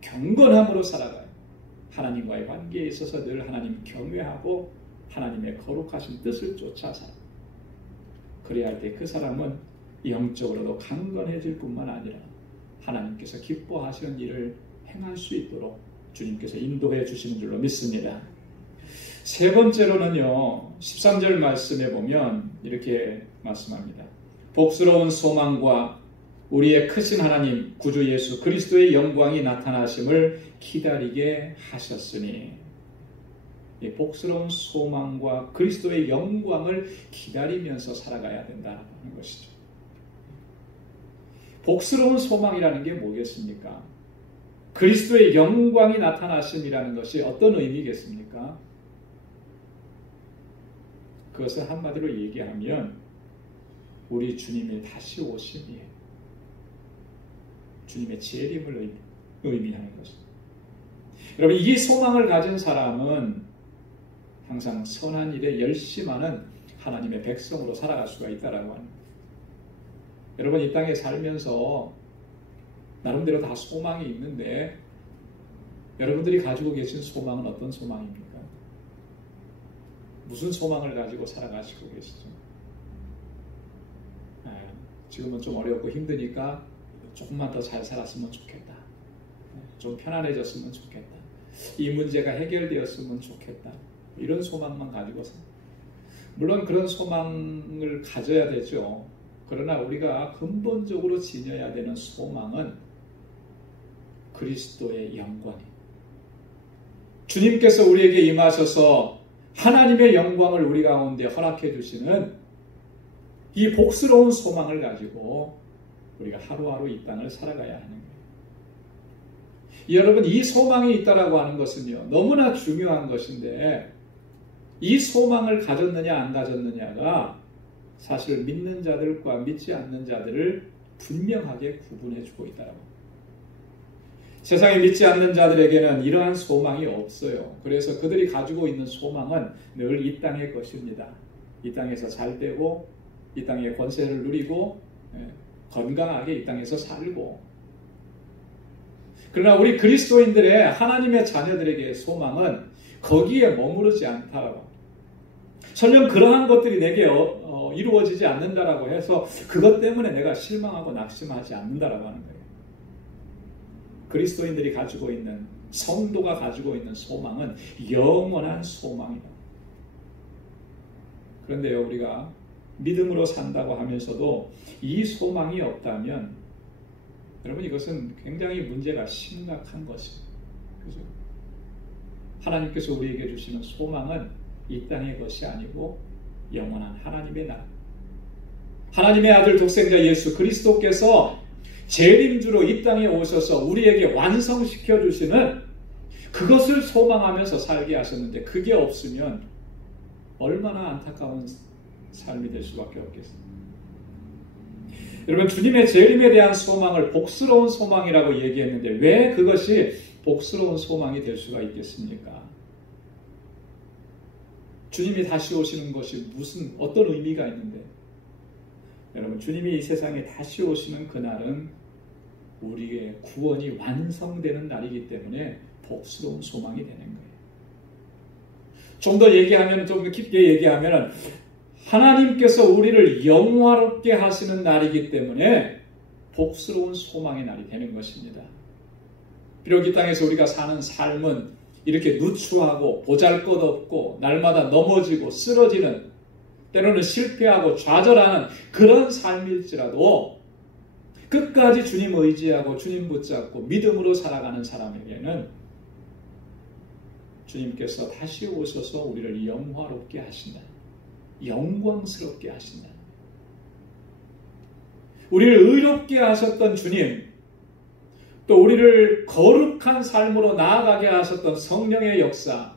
경건함으로 살아가요. 하나님과의 관계에 있어서 늘 하나님 경외하고 하나님의 거룩하신 뜻을 쫓아 살아요. 그래야 할 때 그 사람은 영적으로도 강건해질 뿐만 아니라 하나님께서 기뻐하시는 일을 행할 수 있도록 주님께서 인도해 주시는 줄로 믿습니다. 세 번째로는요, 13절 말씀에 보면 이렇게 말씀합니다. 복스러운 소망과 우리의 크신 하나님 구주 예수 그리스도의 영광이 나타나심을 기다리게 하셨으니, 이 복스러운 소망과 그리스도의 영광을 기다리면서 살아가야 된다는 것이죠. 복스러운 소망이라는 게 뭐겠습니까? 그리스도의 영광이 나타나심이라는 것이 어떤 의미겠습니까? 그것을 한마디로 얘기하면 우리 주님의 다시 오심이에요. 주님의 재림을 의미하는 것입니다. 여러분, 이 소망을 가진 사람은 항상 선한 일에 열심하는 하나님의 백성으로 살아갈 수가 있다라고 합니다. 여러분, 이 땅에 살면서 나름대로 다 소망이 있는데 여러분들이 가지고 계신 소망은 어떤 소망입니까? 무슨 소망을 가지고 살아가시고 계시죠? 지금은 좀 어렵고 힘드니까 조금만 더 잘 살았으면 좋겠다. 좀 편안해졌으면 좋겠다. 이 문제가 해결되었으면 좋겠다. 이런 소망만 가지고서. 물론 그런 소망을 가져야 되죠. 그러나 우리가 근본적으로 지녀야 되는 소망은 그리스도의 영광이에요. 주님께서 우리에게 임하셔서 하나님의 영광을 우리 가운데 허락해 주시는 이 복스러운 소망을 가지고 우리가 하루하루 이 땅을 살아가야 하는 거예요. 여러분, 이 소망이 있다라고 하는 것은요, 너무나 중요한 것인데 이 소망을 가졌느냐 안 가졌느냐가 사실 믿는 자들과 믿지 않는 자들을 분명하게 구분해 주고 있다라고. 세상에 믿지 않는 자들에게는 이러한 소망이 없어요. 그래서 그들이 가지고 있는 소망은 늘 이 땅의 것입니다. 이 땅에서 잘 되고 이 땅의 권세를 누리고 건강하게 이 땅에서 살고. 그러나 우리 그리스도인들의 하나님의 자녀들에게의 소망은 거기에 머무르지 않다라고. 설령 그러한 것들이 내게 이루어지지 않는다라고 해서 그것 때문에 내가 실망하고 낙심하지 않는다라고 하는 거예요. 그리스도인들이 가지고 있는, 성도가 가지고 있는 소망은 영원한 소망이다. 그런데요, 우리가 믿음으로 산다고 하면서도 이 소망이 없다면 여러분, 이것은 굉장히 문제가 심각한 것입니다. 그죠? 하나님께서 우리에게 주시는 소망은 이 땅의 것이 아니고 영원한 하나님의 나라. 하나님의 아들 독생자 예수 그리스도께서 재림주로 이 땅에 오셔서 우리에게 완성시켜 주시는 그것을 소망하면서 살게 하셨는데, 그게 없으면 얼마나 안타까운 삶이 될 수밖에 없겠습니다. 여러분, 주님의 재림에 대한 소망을 복스러운 소망이라고 얘기했는데 왜 그것이 복스러운 소망이 될 수가 있겠습니까? 주님이 다시 오시는 것이 어떤 의미가 있는데, 여러분, 주님이 이 세상에 다시 오시는 그날은 우리의 구원이 완성되는 날이기 때문에 복스러운 소망이 되는 거예요. 좀 더 얘기하면, 좀 더 깊게 얘기하면 하나님께서 우리를 영화롭게 하시는 날이기 때문에 복스러운 소망의 날이 되는 것입니다. 비록 이 땅에서 우리가 사는 삶은 이렇게 누추하고 보잘것없고 날마다 넘어지고 쓰러지는, 때로는 실패하고 좌절하는 그런 삶일지라도 끝까지 주님 의지하고 주님 붙잡고 믿음으로 살아가는 사람에게는 주님께서 다시 오셔서 우리를 영화롭게 하신다. 영광스럽게 하신다. 우리를 의롭게 하셨던 주님, 또 우리를 거룩한 삶으로 나아가게 하셨던 성령의 역사,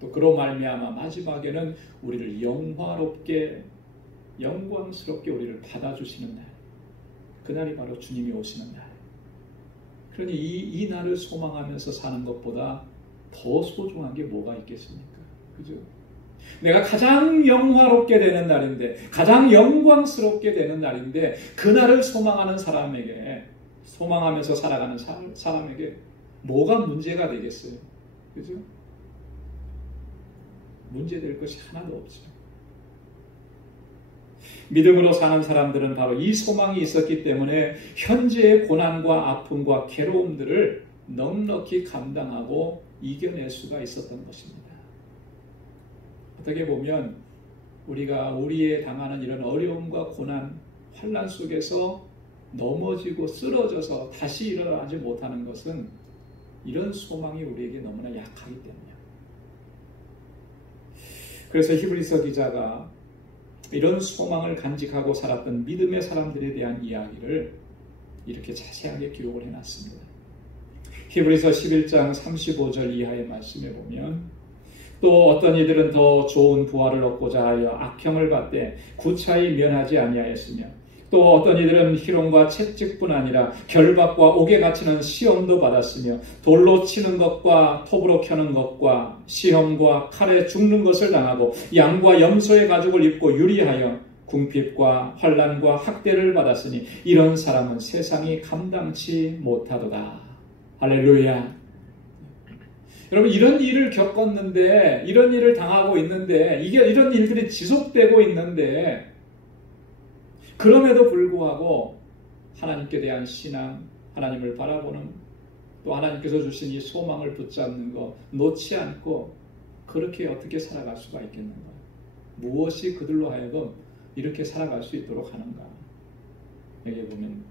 또 그로 말미암아 마지막에는 우리를 영화롭게, 영광스럽게 우리를 받아주시는 날, 그날이 바로 주님이 오시는 날. 그러니 이 날을 소망하면서 사는 것보다 더 소중한 게 뭐가 있겠습니까? 그죠? 내가 가장 영화롭게 되는 날인데, 가장 영광스럽게 되는 날인데, 그날을 소망하는 사람에게, 소망하면서 살아가는 사람에게 뭐가 문제가 되겠어요? 그죠? 문제될 것이 하나도 없죠. 믿음으로 사는 사람들은 바로 이 소망이 있었기 때문에 현재의 고난과 아픔과 괴로움들을 넉넉히 감당하고 이겨낼 수가 있었던 것입니다. 어떻게 보면 우리가 우리의 당하는 이런 어려움과 고난, 환난 속에서 넘어지고 쓰러져서 다시 일어나지 못하는 것은 이런 소망이 우리에게 너무나 약하기 때문이에요. 그래서 히브리서 기자가 이런 소망을 간직하고 살았던 믿음의 사람들에 대한 이야기를 이렇게 자세하게 기록을 해놨습니다. 히브리서 11장 35절 이하의 말씀에 보면 또 어떤 이들은 더 좋은 부활을 얻고자 하여 악형을 받되 구차히 면하지 아니하였으며 또 어떤 이들은 희롱과 채찍뿐 아니라 결박과 옥에 갇히는 시험도 받았으며 돌로 치는 것과 톱으로 켜는 것과 시험과 칼에 죽는 것을 당하고 양과 염소의 가죽을 입고 유리하여 궁핍과 환난과 학대를 받았으니 이런 사람은 세상이 감당치 못하도다. 할렐루야. 여러분, 이런 일을 겪었는데, 이런 일을 당하고 있는데, 이런 일들이 지속되고 있는데, 그럼에도 불구하고 하나님께 대한 신앙, 하나님을 바라보는, 또 하나님께서 주신 이 소망을 붙잡는 것 놓지 않고 그렇게 어떻게 살아갈 수가 있겠는가? 무엇이 그들로 하여금 이렇게 살아갈 수 있도록 하는가? 여기 보면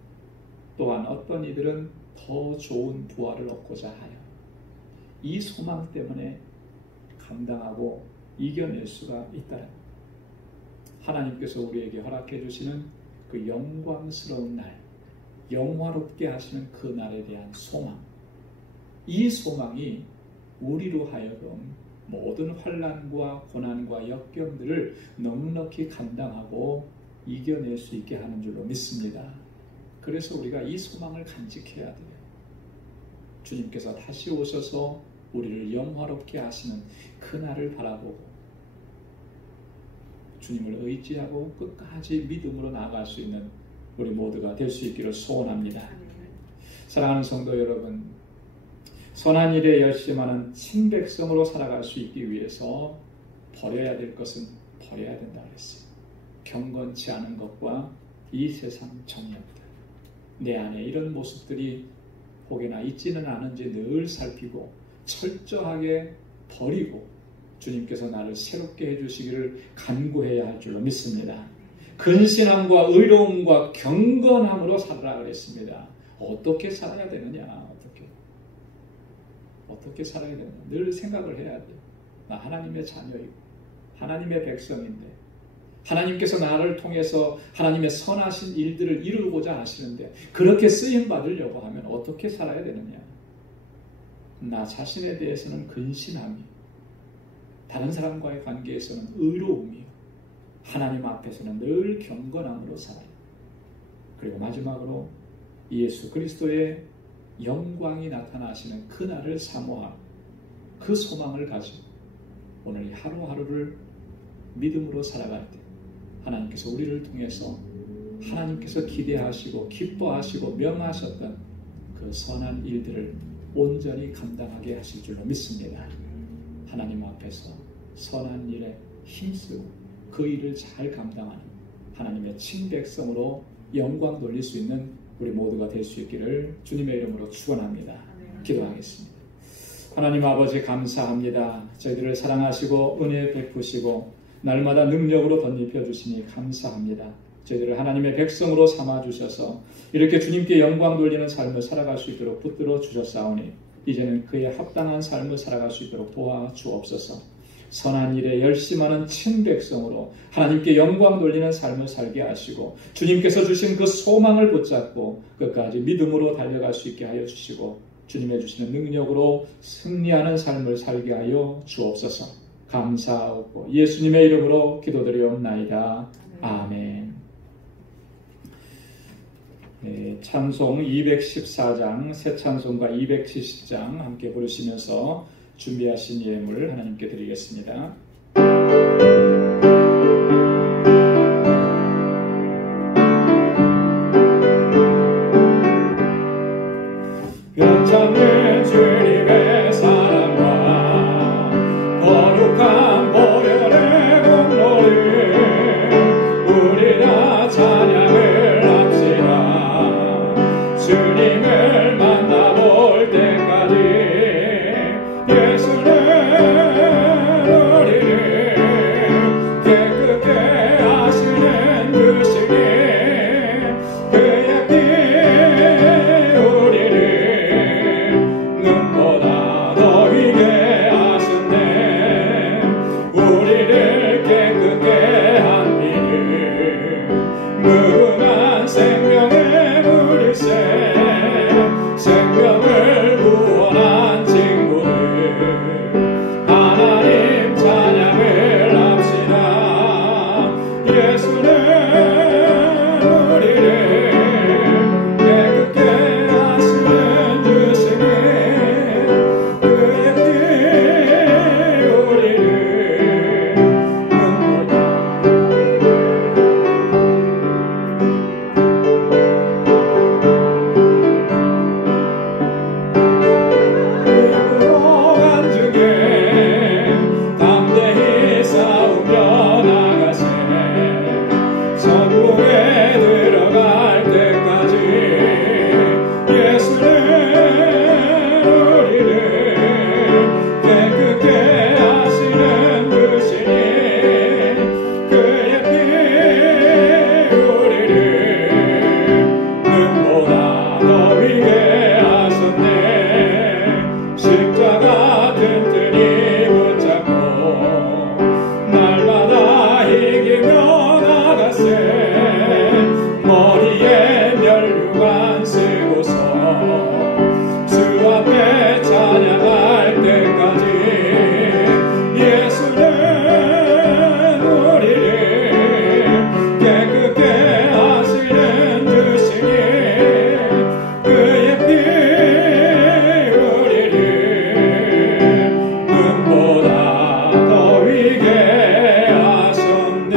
또한 어떤 이들은 더 좋은 부활을 얻고자 하여 이 소망 때문에 감당하고 이겨낼 수가 있다. 하나님께서 우리에게 허락해 주시는 그 영광스러운 날, 영화롭게 하시는 그 날에 대한 소망, 이 소망이 우리로 하여금 모든 환난과 고난과 역경들을 넉넉히 감당하고 이겨낼 수 있게 하는 줄로 믿습니다. 그래서 우리가 이 소망을 간직해야 돼요. 주님께서 다시 오셔서 우리를 영화롭게 하시는 그날을 바라보고 주님을 의지하고 끝까지 믿음으로 나아갈 수 있는 우리 모두가 될 수 있기를 소원합니다. 사랑하는 성도 여러분, 선한 일에 열심하는 친백성으로 살아갈 수 있기 위해서 버려야 될 것은 버려야 된다 그랬어요. 경건치 않은 것과 이 세상 정욕들, 내 안에 이런 모습들이 혹여나 있지는 않은지 늘 살피고 철저하게 버리고 주님께서 나를 새롭게 해주시기를 간구해야 할 줄로 믿습니다. 근신함과 의로움과 경건함으로 살아라 그랬습니다. 어떻게 살아야 되느냐? 어떻게 살아야 되느냐? 늘 생각을 해야 돼요. 나 하나님의 자녀이고 하나님의 백성인데 하나님께서 나를 통해서 하나님의 선하신 일들을 이루고자 하시는데 그렇게 쓰임 받으려고 하면 어떻게 살아야 되느냐? 나 자신에 대해서는 근신함이, 다른 사람과의 관계에서는 의로움이요, 하나님 앞에서는 늘 경건함으로 살아요. 그리고 마지막으로 예수 그리스도의 영광이 나타나시는 그날을 사모하고 그 소망을 가지고 오늘 이 하루하루를 믿음으로 살아갈 때 하나님께서 우리를 통해서 하나님께서 기대하시고 기뻐하시고 명하셨던 그 선한 일들을 온전히 감당하게 하실 줄로 믿습니다. 하나님 앞에서 선한 일에 힘쓰고 그 일을 잘 감당하는 하나님의 친백성으로 영광 돌릴 수 있는 우리 모두가 될 수 있기를 주님의 이름으로 축원합니다. 기도하겠습니다. 하나님 아버지 감사합니다. 저희들을 사랑하시고 은혜 베푸시고 날마다 능력으로 덧입혀 주시니 감사합니다. 저희들을 하나님의 백성으로 삼아주셔서 이렇게 주님께 영광 돌리는 삶을 살아갈 수 있도록 붙들어 주셨사오니 이제는 그에 합당한 삶을 살아갈 수 있도록 도와주옵소서. 선한 일에 열심하는 친백성으로 하나님께 영광 돌리는 삶을 살게 하시고 주님께서 주신 그 소망을 붙잡고 끝까지 믿음으로 달려갈 수 있게 하여 주시고 주님의 주시는 능력으로 승리하는 삶을 살게 하여 주옵소서. 감사하고 예수님의 이름으로 기도드리옵나이다. 아멘. 네, 찬송 214장, 새 찬송가 270장 함께 부르시면서 준비하신 예물 하나님께 드리겠습니다. 변창된 주님의 사랑과 거룩한 보혈의 공로를 우리 찬양을 합시다. 주님을 만나볼 때까지 예수는 우리를 깨끗게 하시는 주시니 그의 피 우리를 눈보다 더 위게 하셨네. 우리를 깨끗게 한 피를 무궁한 생명의 물일세. 생명을 구원한 친구들 하나님 찬양을 합시다. 예수는 우리를 깨끗게 하시는 주시니 그의 피 우리를 눈보다 안중에 담대히 싸우며 나가세. 천국에 들어갈 때까지 예수는 우리를 깨끗게 하시는 주시니 그의 피 우리를 눈보다 더 위게 하셨네. 십자가 튼튼히 붙잡고 날마다 이기며 나가세. 머리에 면류관 쓰고서 주 앞에 찬양할 때까지 예수는 우리를 깨끗게 하시는 주시니 그의 피 우리를 눈보다 더 위게 하셨네.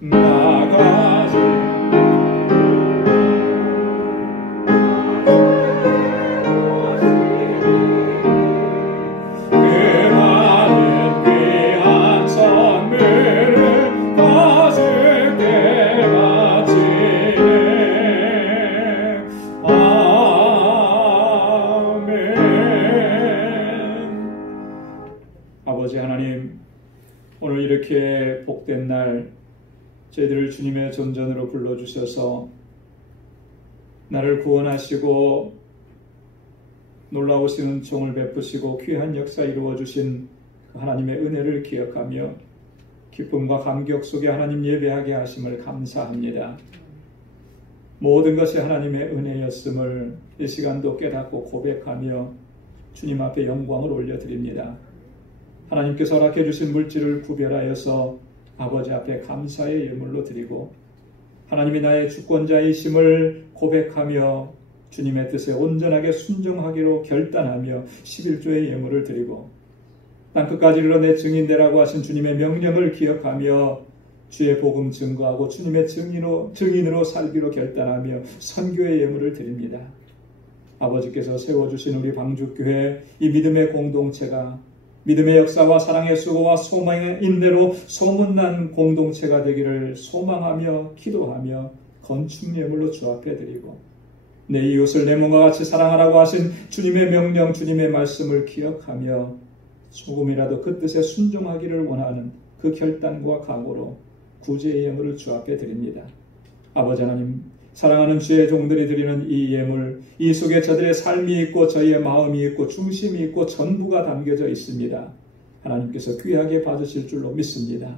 나가세. 그 많은 귀한 선물을 가슴께 바치네. 아멘. 아버지 하나님, 오늘 이렇게 복된 날 저희들을 주님의 존전으로 불러주셔서 나를 구원하시고 놀라우신 종을 베푸시고 귀한 역사 이루어주신 그 하나님의 은혜를 기억하며 기쁨과 감격 속에 하나님 예배하게 하심을 감사합니다. 모든 것이 하나님의 은혜였음을 이 시간도 깨닫고 고백하며 주님 앞에 영광을 올려드립니다. 하나님께서 허락해 주신 물질을 구별하여서 아버지 앞에 감사의 예물로 드리고 하나님이 나의 주권자이심을 고백하며 주님의 뜻에 온전하게 순종하기로 결단하며 11조의 예물을 드리고 땅끝까지 이르러 내 증인되라고 하신 주님의 명령을 기억하며 주의 복음 증거하고 주님의 증인으로 살기로 결단하며 선교의 예물을 드립니다. 아버지께서 세워주신 우리 방주교회 이 믿음의 공동체가 믿음의 역사와 사랑의 수고와 소망의 인내로 소문난 공동체가 되기를 소망하며 기도하며 건축 예물로 주 앞에 드리고 내 이웃을 내 몸과 같이 사랑하라고 하신 주님의 명령, 주님의 말씀을 기억하며 조금이라도 그 뜻에 순종하기를 원하는 그 결단과 각오로 구제의 예물을 주 앞에 드립니다. 아버지 하나님, 사랑하는 주의 종들이 드리는 이 예물, 이 속에 저들의 삶이 있고 저희의 마음이 있고 중심이 있고 전부가 담겨져 있습니다. 하나님께서 귀하게 봐주실 줄로 믿습니다.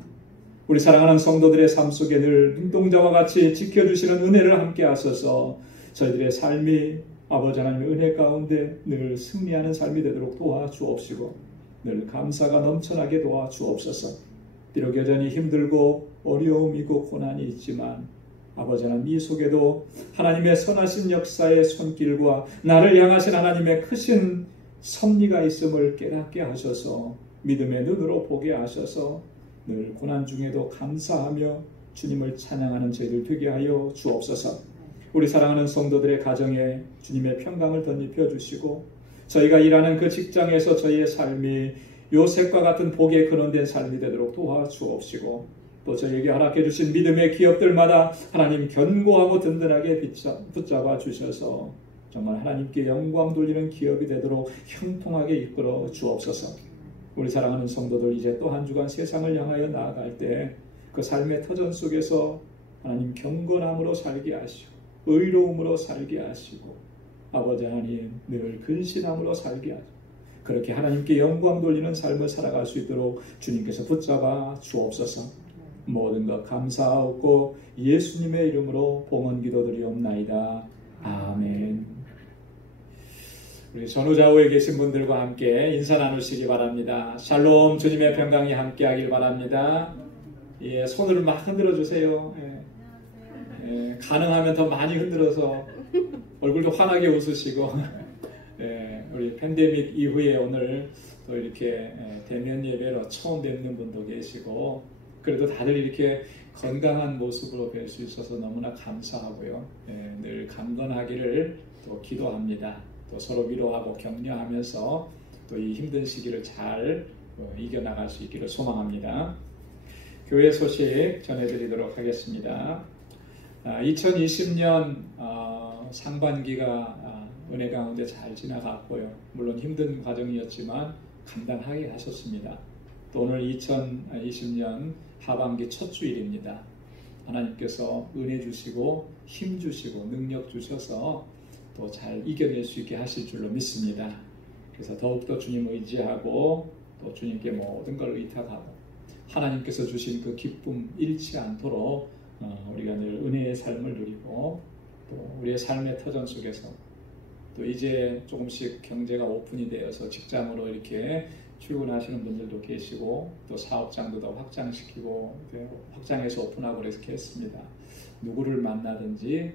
우리 사랑하는 성도들의 삶 속에 늘 눈동자와 같이 지켜주시는 은혜를 함께 하셔서 저희들의 삶이 아버지 하나님의 은혜 가운데 늘 승리하는 삶이 되도록 도와주옵시고 늘 감사가 넘쳐나게 도와주옵소서. 비록 여전히 힘들고 어려움이고 고난이 있지만 아버지 하나님, 이 속에도 하나님의 선하신 역사의 손길과 나를 향하신 하나님의 크신 섭리가 있음을 깨닫게 하셔서 믿음의 눈으로 보게 하셔서 늘 고난 중에도 감사하며 주님을 찬양하는 저희들 되게 하여 주옵소서. 우리 사랑하는 성도들의 가정에 주님의 평강을 덧입혀 주시고 저희가 일하는 그 직장에서 저희의 삶이 요셉과 같은 복에 근원된 삶이 되도록 도와주옵시고 또 저에게 허락해 주신 믿음의 기업들마다 하나님 견고하고 든든하게 붙잡아 주셔서 정말 하나님께 영광 돌리는 기업이 되도록 형통하게 이끌어 주옵소서. 우리 사랑하는 성도들 이제 또 한 주간 세상을 향하여 나아갈 때 그 삶의 터전 속에서 하나님 경건함으로 살게 하시고 의로움으로 살게 하시고 아버지 하나님 늘 근신함으로 살게 하시고 그렇게 하나님께 영광 돌리는 삶을 살아갈 수 있도록 주님께서 붙잡아 주옵소서. 모든 것 감사하옵고 예수님의 이름으로 봉헌 기도드리옵나이다. 아멘. 우리 전후좌우에 계신 분들과 함께 인사 나누시기 바랍니다. 샬롬, 주님의 평강이 함께하길 바랍니다. 예, 손을 막 흔들어 주세요. 예, 가능하면 더 많이 흔들어서 얼굴도 환하게 웃으시고 예, 우리 팬데믹 이후에 오늘 또 이렇게 대면 예배로 처음 뵙는 분도 계시고 그래도 다들 이렇게 건강한 모습으로 뵐 수 있어서 너무나 감사하고요. 예, 늘 강건하기를 또 기도합니다. 또 서로 위로하고 격려하면서 또 이 힘든 시기를 잘 이겨나갈 수 있기를 소망합니다. 교회 소식 전해드리도록 하겠습니다. 2020년 상반기가 은혜 가운데 잘 지나갔고요. 물론 힘든 과정이었지만 감당하게 하셨습니다. 또 오늘 2020년 하반기 첫 주일입니다. 하나님께서 은혜 주시고 힘 주시고 능력 주셔서 또 잘 이겨낼 수 있게 하실 줄로 믿습니다. 그래서 더욱더 주님 의지하고 또 주님께 모든 걸 의탁하고 하나님께서 주신 그 기쁨 잃지 않도록 우리가 늘 은혜의 삶을 누리고 또 우리의 삶의 터전 속에서 또 이제 조금씩 경제가 오픈이 되어서 직장으로 이렇게 출근하시는 분들도 계시고 또 사업장도 더 확장시키고 확장해서 오픈하고 그렇게 했습니다. 누구를 만나든지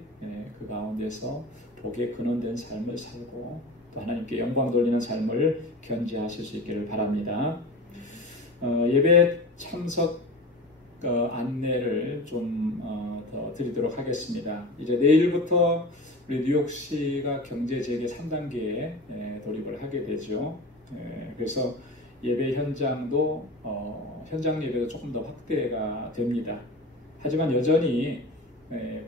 그 가운데서 복에 근원된 삶을 살고 또 하나님께 영광 돌리는 삶을 견지하실 수 있기를 바랍니다. 예배 참석 안내를 좀 더 드리도록 하겠습니다. 이제 내일부터 우리 뉴욕시가 경제 재개 3단계에 돌입을 하게 되죠. 그래서 예배 현장도 현장 예배도 조금 더 확대가 됩니다. 하지만 여전히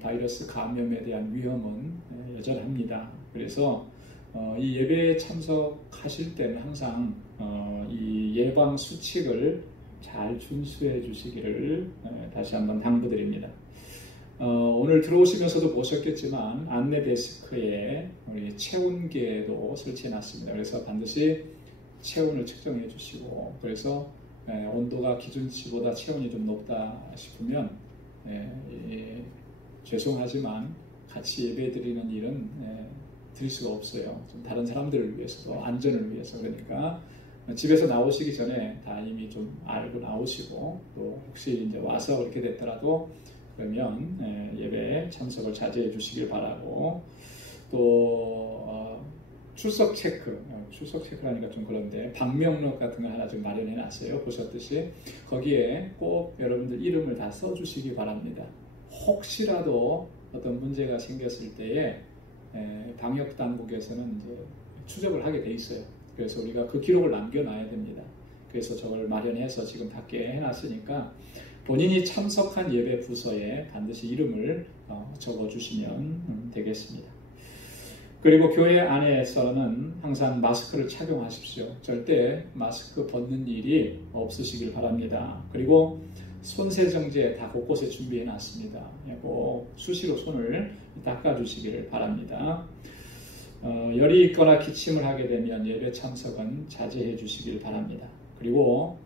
바이러스 감염에 대한 위험은 여전합니다. 그래서 이 예배에 참석하실 때는 항상 이 예방 수칙을 잘 준수해 주시기를 다시 한번 당부드립니다. 오늘 들어오시면서도 보셨겠지만 안내 데스크에 우리 체온계도 설치해 놨습니다. 그래서 반드시 체온을 측정해 주시고 그래서 온도가 기준치보다 체온이 좀 높다 싶으면 죄송하지만 같이 예배 드리는 일은 드릴 수가 없어요. 좀 다른 사람들을 위해서도 안전을 위해서 그러니까 집에서 나오시기 전에 다 이미 좀 알고 나오시고 또 혹시 이제 와서 그렇게 됐더라도 그러면 예배에 참석을 자제해 주시길 바라고 또 출석 체크라니까 좀 그런데 방명록 같은 거 하나 좀 마련해 놨어요. 보셨듯이 거기에 꼭 여러분들 이름을 다 써주시기 바랍니다. 혹시라도 어떤 문제가 생겼을 때에 방역 당국에서는 이제 추적을 하게 돼 있어요. 그래서 우리가 그 기록을 남겨놔야 됩니다. 그래서 저걸 마련해서 지금 밖에 해놨으니까 본인이 참석한 예배 부서에 반드시 이름을 적어주시면 되겠습니다. 그리고 교회 안에서는 항상 마스크를 착용하십시오. 절대 마스크 벗는 일이 없으시길 바랍니다. 그리고 손세정제 다 곳곳에 준비해 놨습니다. 꼭 수시로 손을 닦아주시기를 바랍니다. 열이 있거나 기침을 하게 되면 예배 참석은 자제해 주시길 바랍니다. 그리고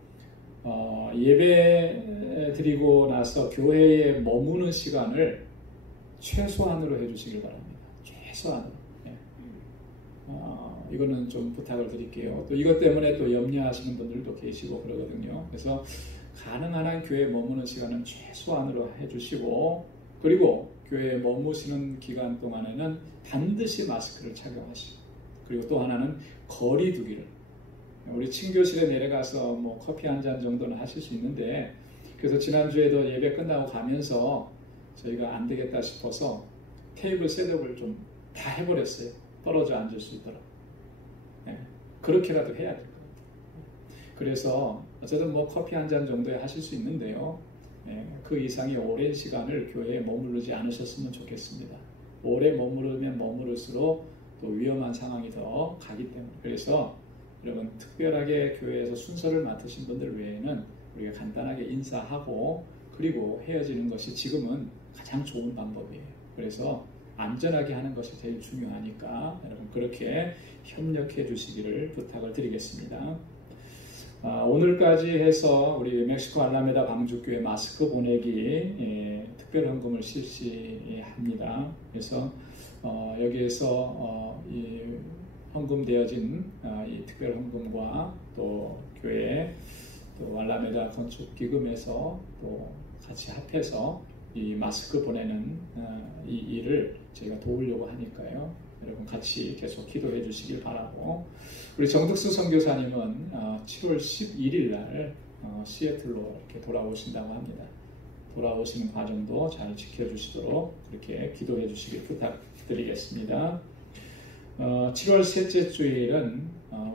예배 드리고 나서 교회에 머무는 시간을 최소한으로 해주시길 바랍니다. 최소한으로. 이거는 좀 부탁을 드릴게요. 또 이것 때문에 또 염려하시는 분들도 계시고 그러거든요. 그래서 가능한 한 교회에 머무는 시간은 최소한으로 해주시고 그리고 교회에 머무시는 기간 동안에는 반드시 마스크를 착용하시고 그리고 또 하나는 거리 두기를 우리 친교실에 내려가서 뭐 커피 한 잔 정도는 하실 수 있는데 그래서 지난주에도 예배 끝나고 가면서 저희가 안 되겠다 싶어서 테이블 셋업을 좀 다 해버렸어요. 떨어져 앉을 수 있도록. 그렇게라도 해야 될 것 같아요. 그래서 어쨌든 뭐 커피 한 잔 정도에 하실 수 있는데요. 그 이상의 오랜 시간을 교회에 머무르지 않으셨으면 좋겠습니다. 오래 머무르면 머무를수록 또 위험한 상황이 더 가기 때문에. 그래서 여러분 특별하게 교회에서 순서를 맡으신 분들 외에는 우리가 간단하게 인사하고 그리고 헤어지는 것이 지금은 가장 좋은 방법이에요. 그래서 안전하게 하는 것이 제일 중요하니까 여러분 그렇게 협력해 주시기를 부탁을 드리겠습니다. 오늘까지 해서 우리 멕시코 알라메다 방주교회 마스크 보내기 특별 헌금을 실시합니다. 그래서 여기에서 이 헌금되어진 이 특별 헌금과 또 교회 또 알라메다 건축 기금에서 또 같이 합해서 이 마스크 보내는 이 일을 저희가 도우려고 하니까요. 여러분 같이 계속 기도해 주시길 바라고, 우리 정득수 선교사님은 7월 11일 날 시애틀로 이렇게 돌아오신다고 합니다. 돌아오시는 과정도 잘 지켜주시도록 그렇게 기도해 주시길 부탁드리겠습니다. 7월 셋째 주일은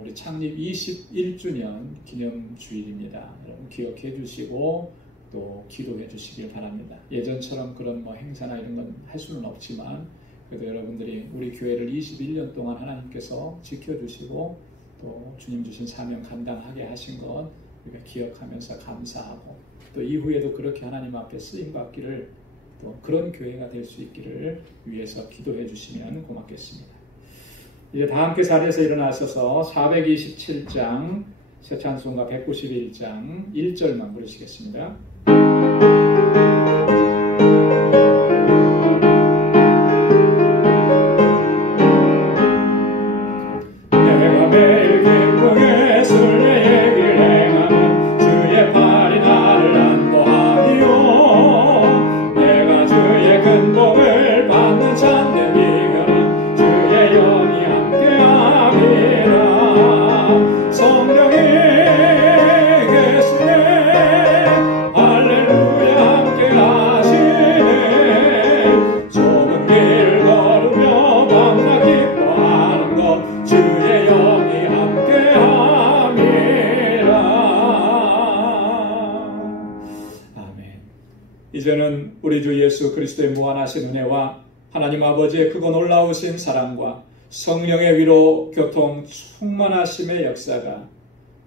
우리 창립 21주년 기념 주일입니다. 여러분 기억해 주시고 또 기도해 주시길 바랍니다. 예전처럼 그런 뭐 행사나 이런 건 할 수는 없지만 그래도 여러분들이 우리 교회를 21년 동안 하나님께서 지켜주시고 또 주님 주신 사명 감당하게 하신 것 우리가 기억하면서 감사하고 또 이후에도 그렇게 하나님 앞에 쓰임받기를 또 그런 교회가 될 수 있기를 위해서 기도해 주시면 고맙겠습니다. 이제 다 함께 자리에서 일어나셔서 427장 새 찬송가 191장 1절만 부르시겠습니다. 내가 매일 기쁨의 순례의 길 행하는 주의 팔이 나를 안도하리요. 내가 주의 큰 복을 받는 참된 비결은 주의 영이 함께함이라. 성령이 계시네 할렐루야 함께하시네. 좁은 길 걸으며 밤낮 기뻐하는 것 주의 영이 함께함이라. 아멘. 이제는 우리 주 예수 그리스도의 무한하신 은혜와 하나님 아버지의 크고 놀라우신 사랑과 성령의 위로 교통 충만하심의 역사가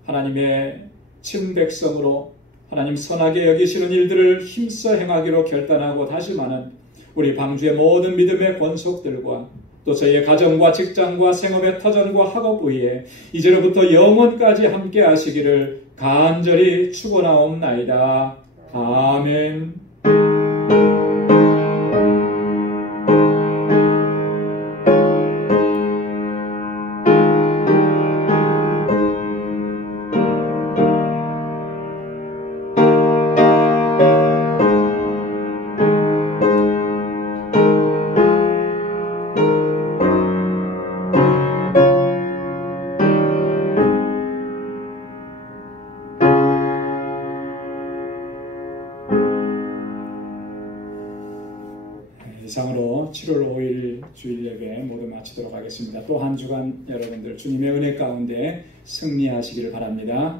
하나님의 친백성으로 하나님 선하게 여기시는 일들을 힘써 행하기로 결단하고 다짐하는 우리 방주의 모든 믿음의 권속들과 또 저희의 가정과 직장과 생업의 터전과 학업 위에 이제로부터 영원까지 함께 하시기를 간절히 축원하옵나이다. 아멘. 이상으로 7월 5일 주일 예배 모두 마치도록 하겠습니다. 또 한 주간 여러분들 주님의 은혜 가운데 승리하시기를 바랍니다.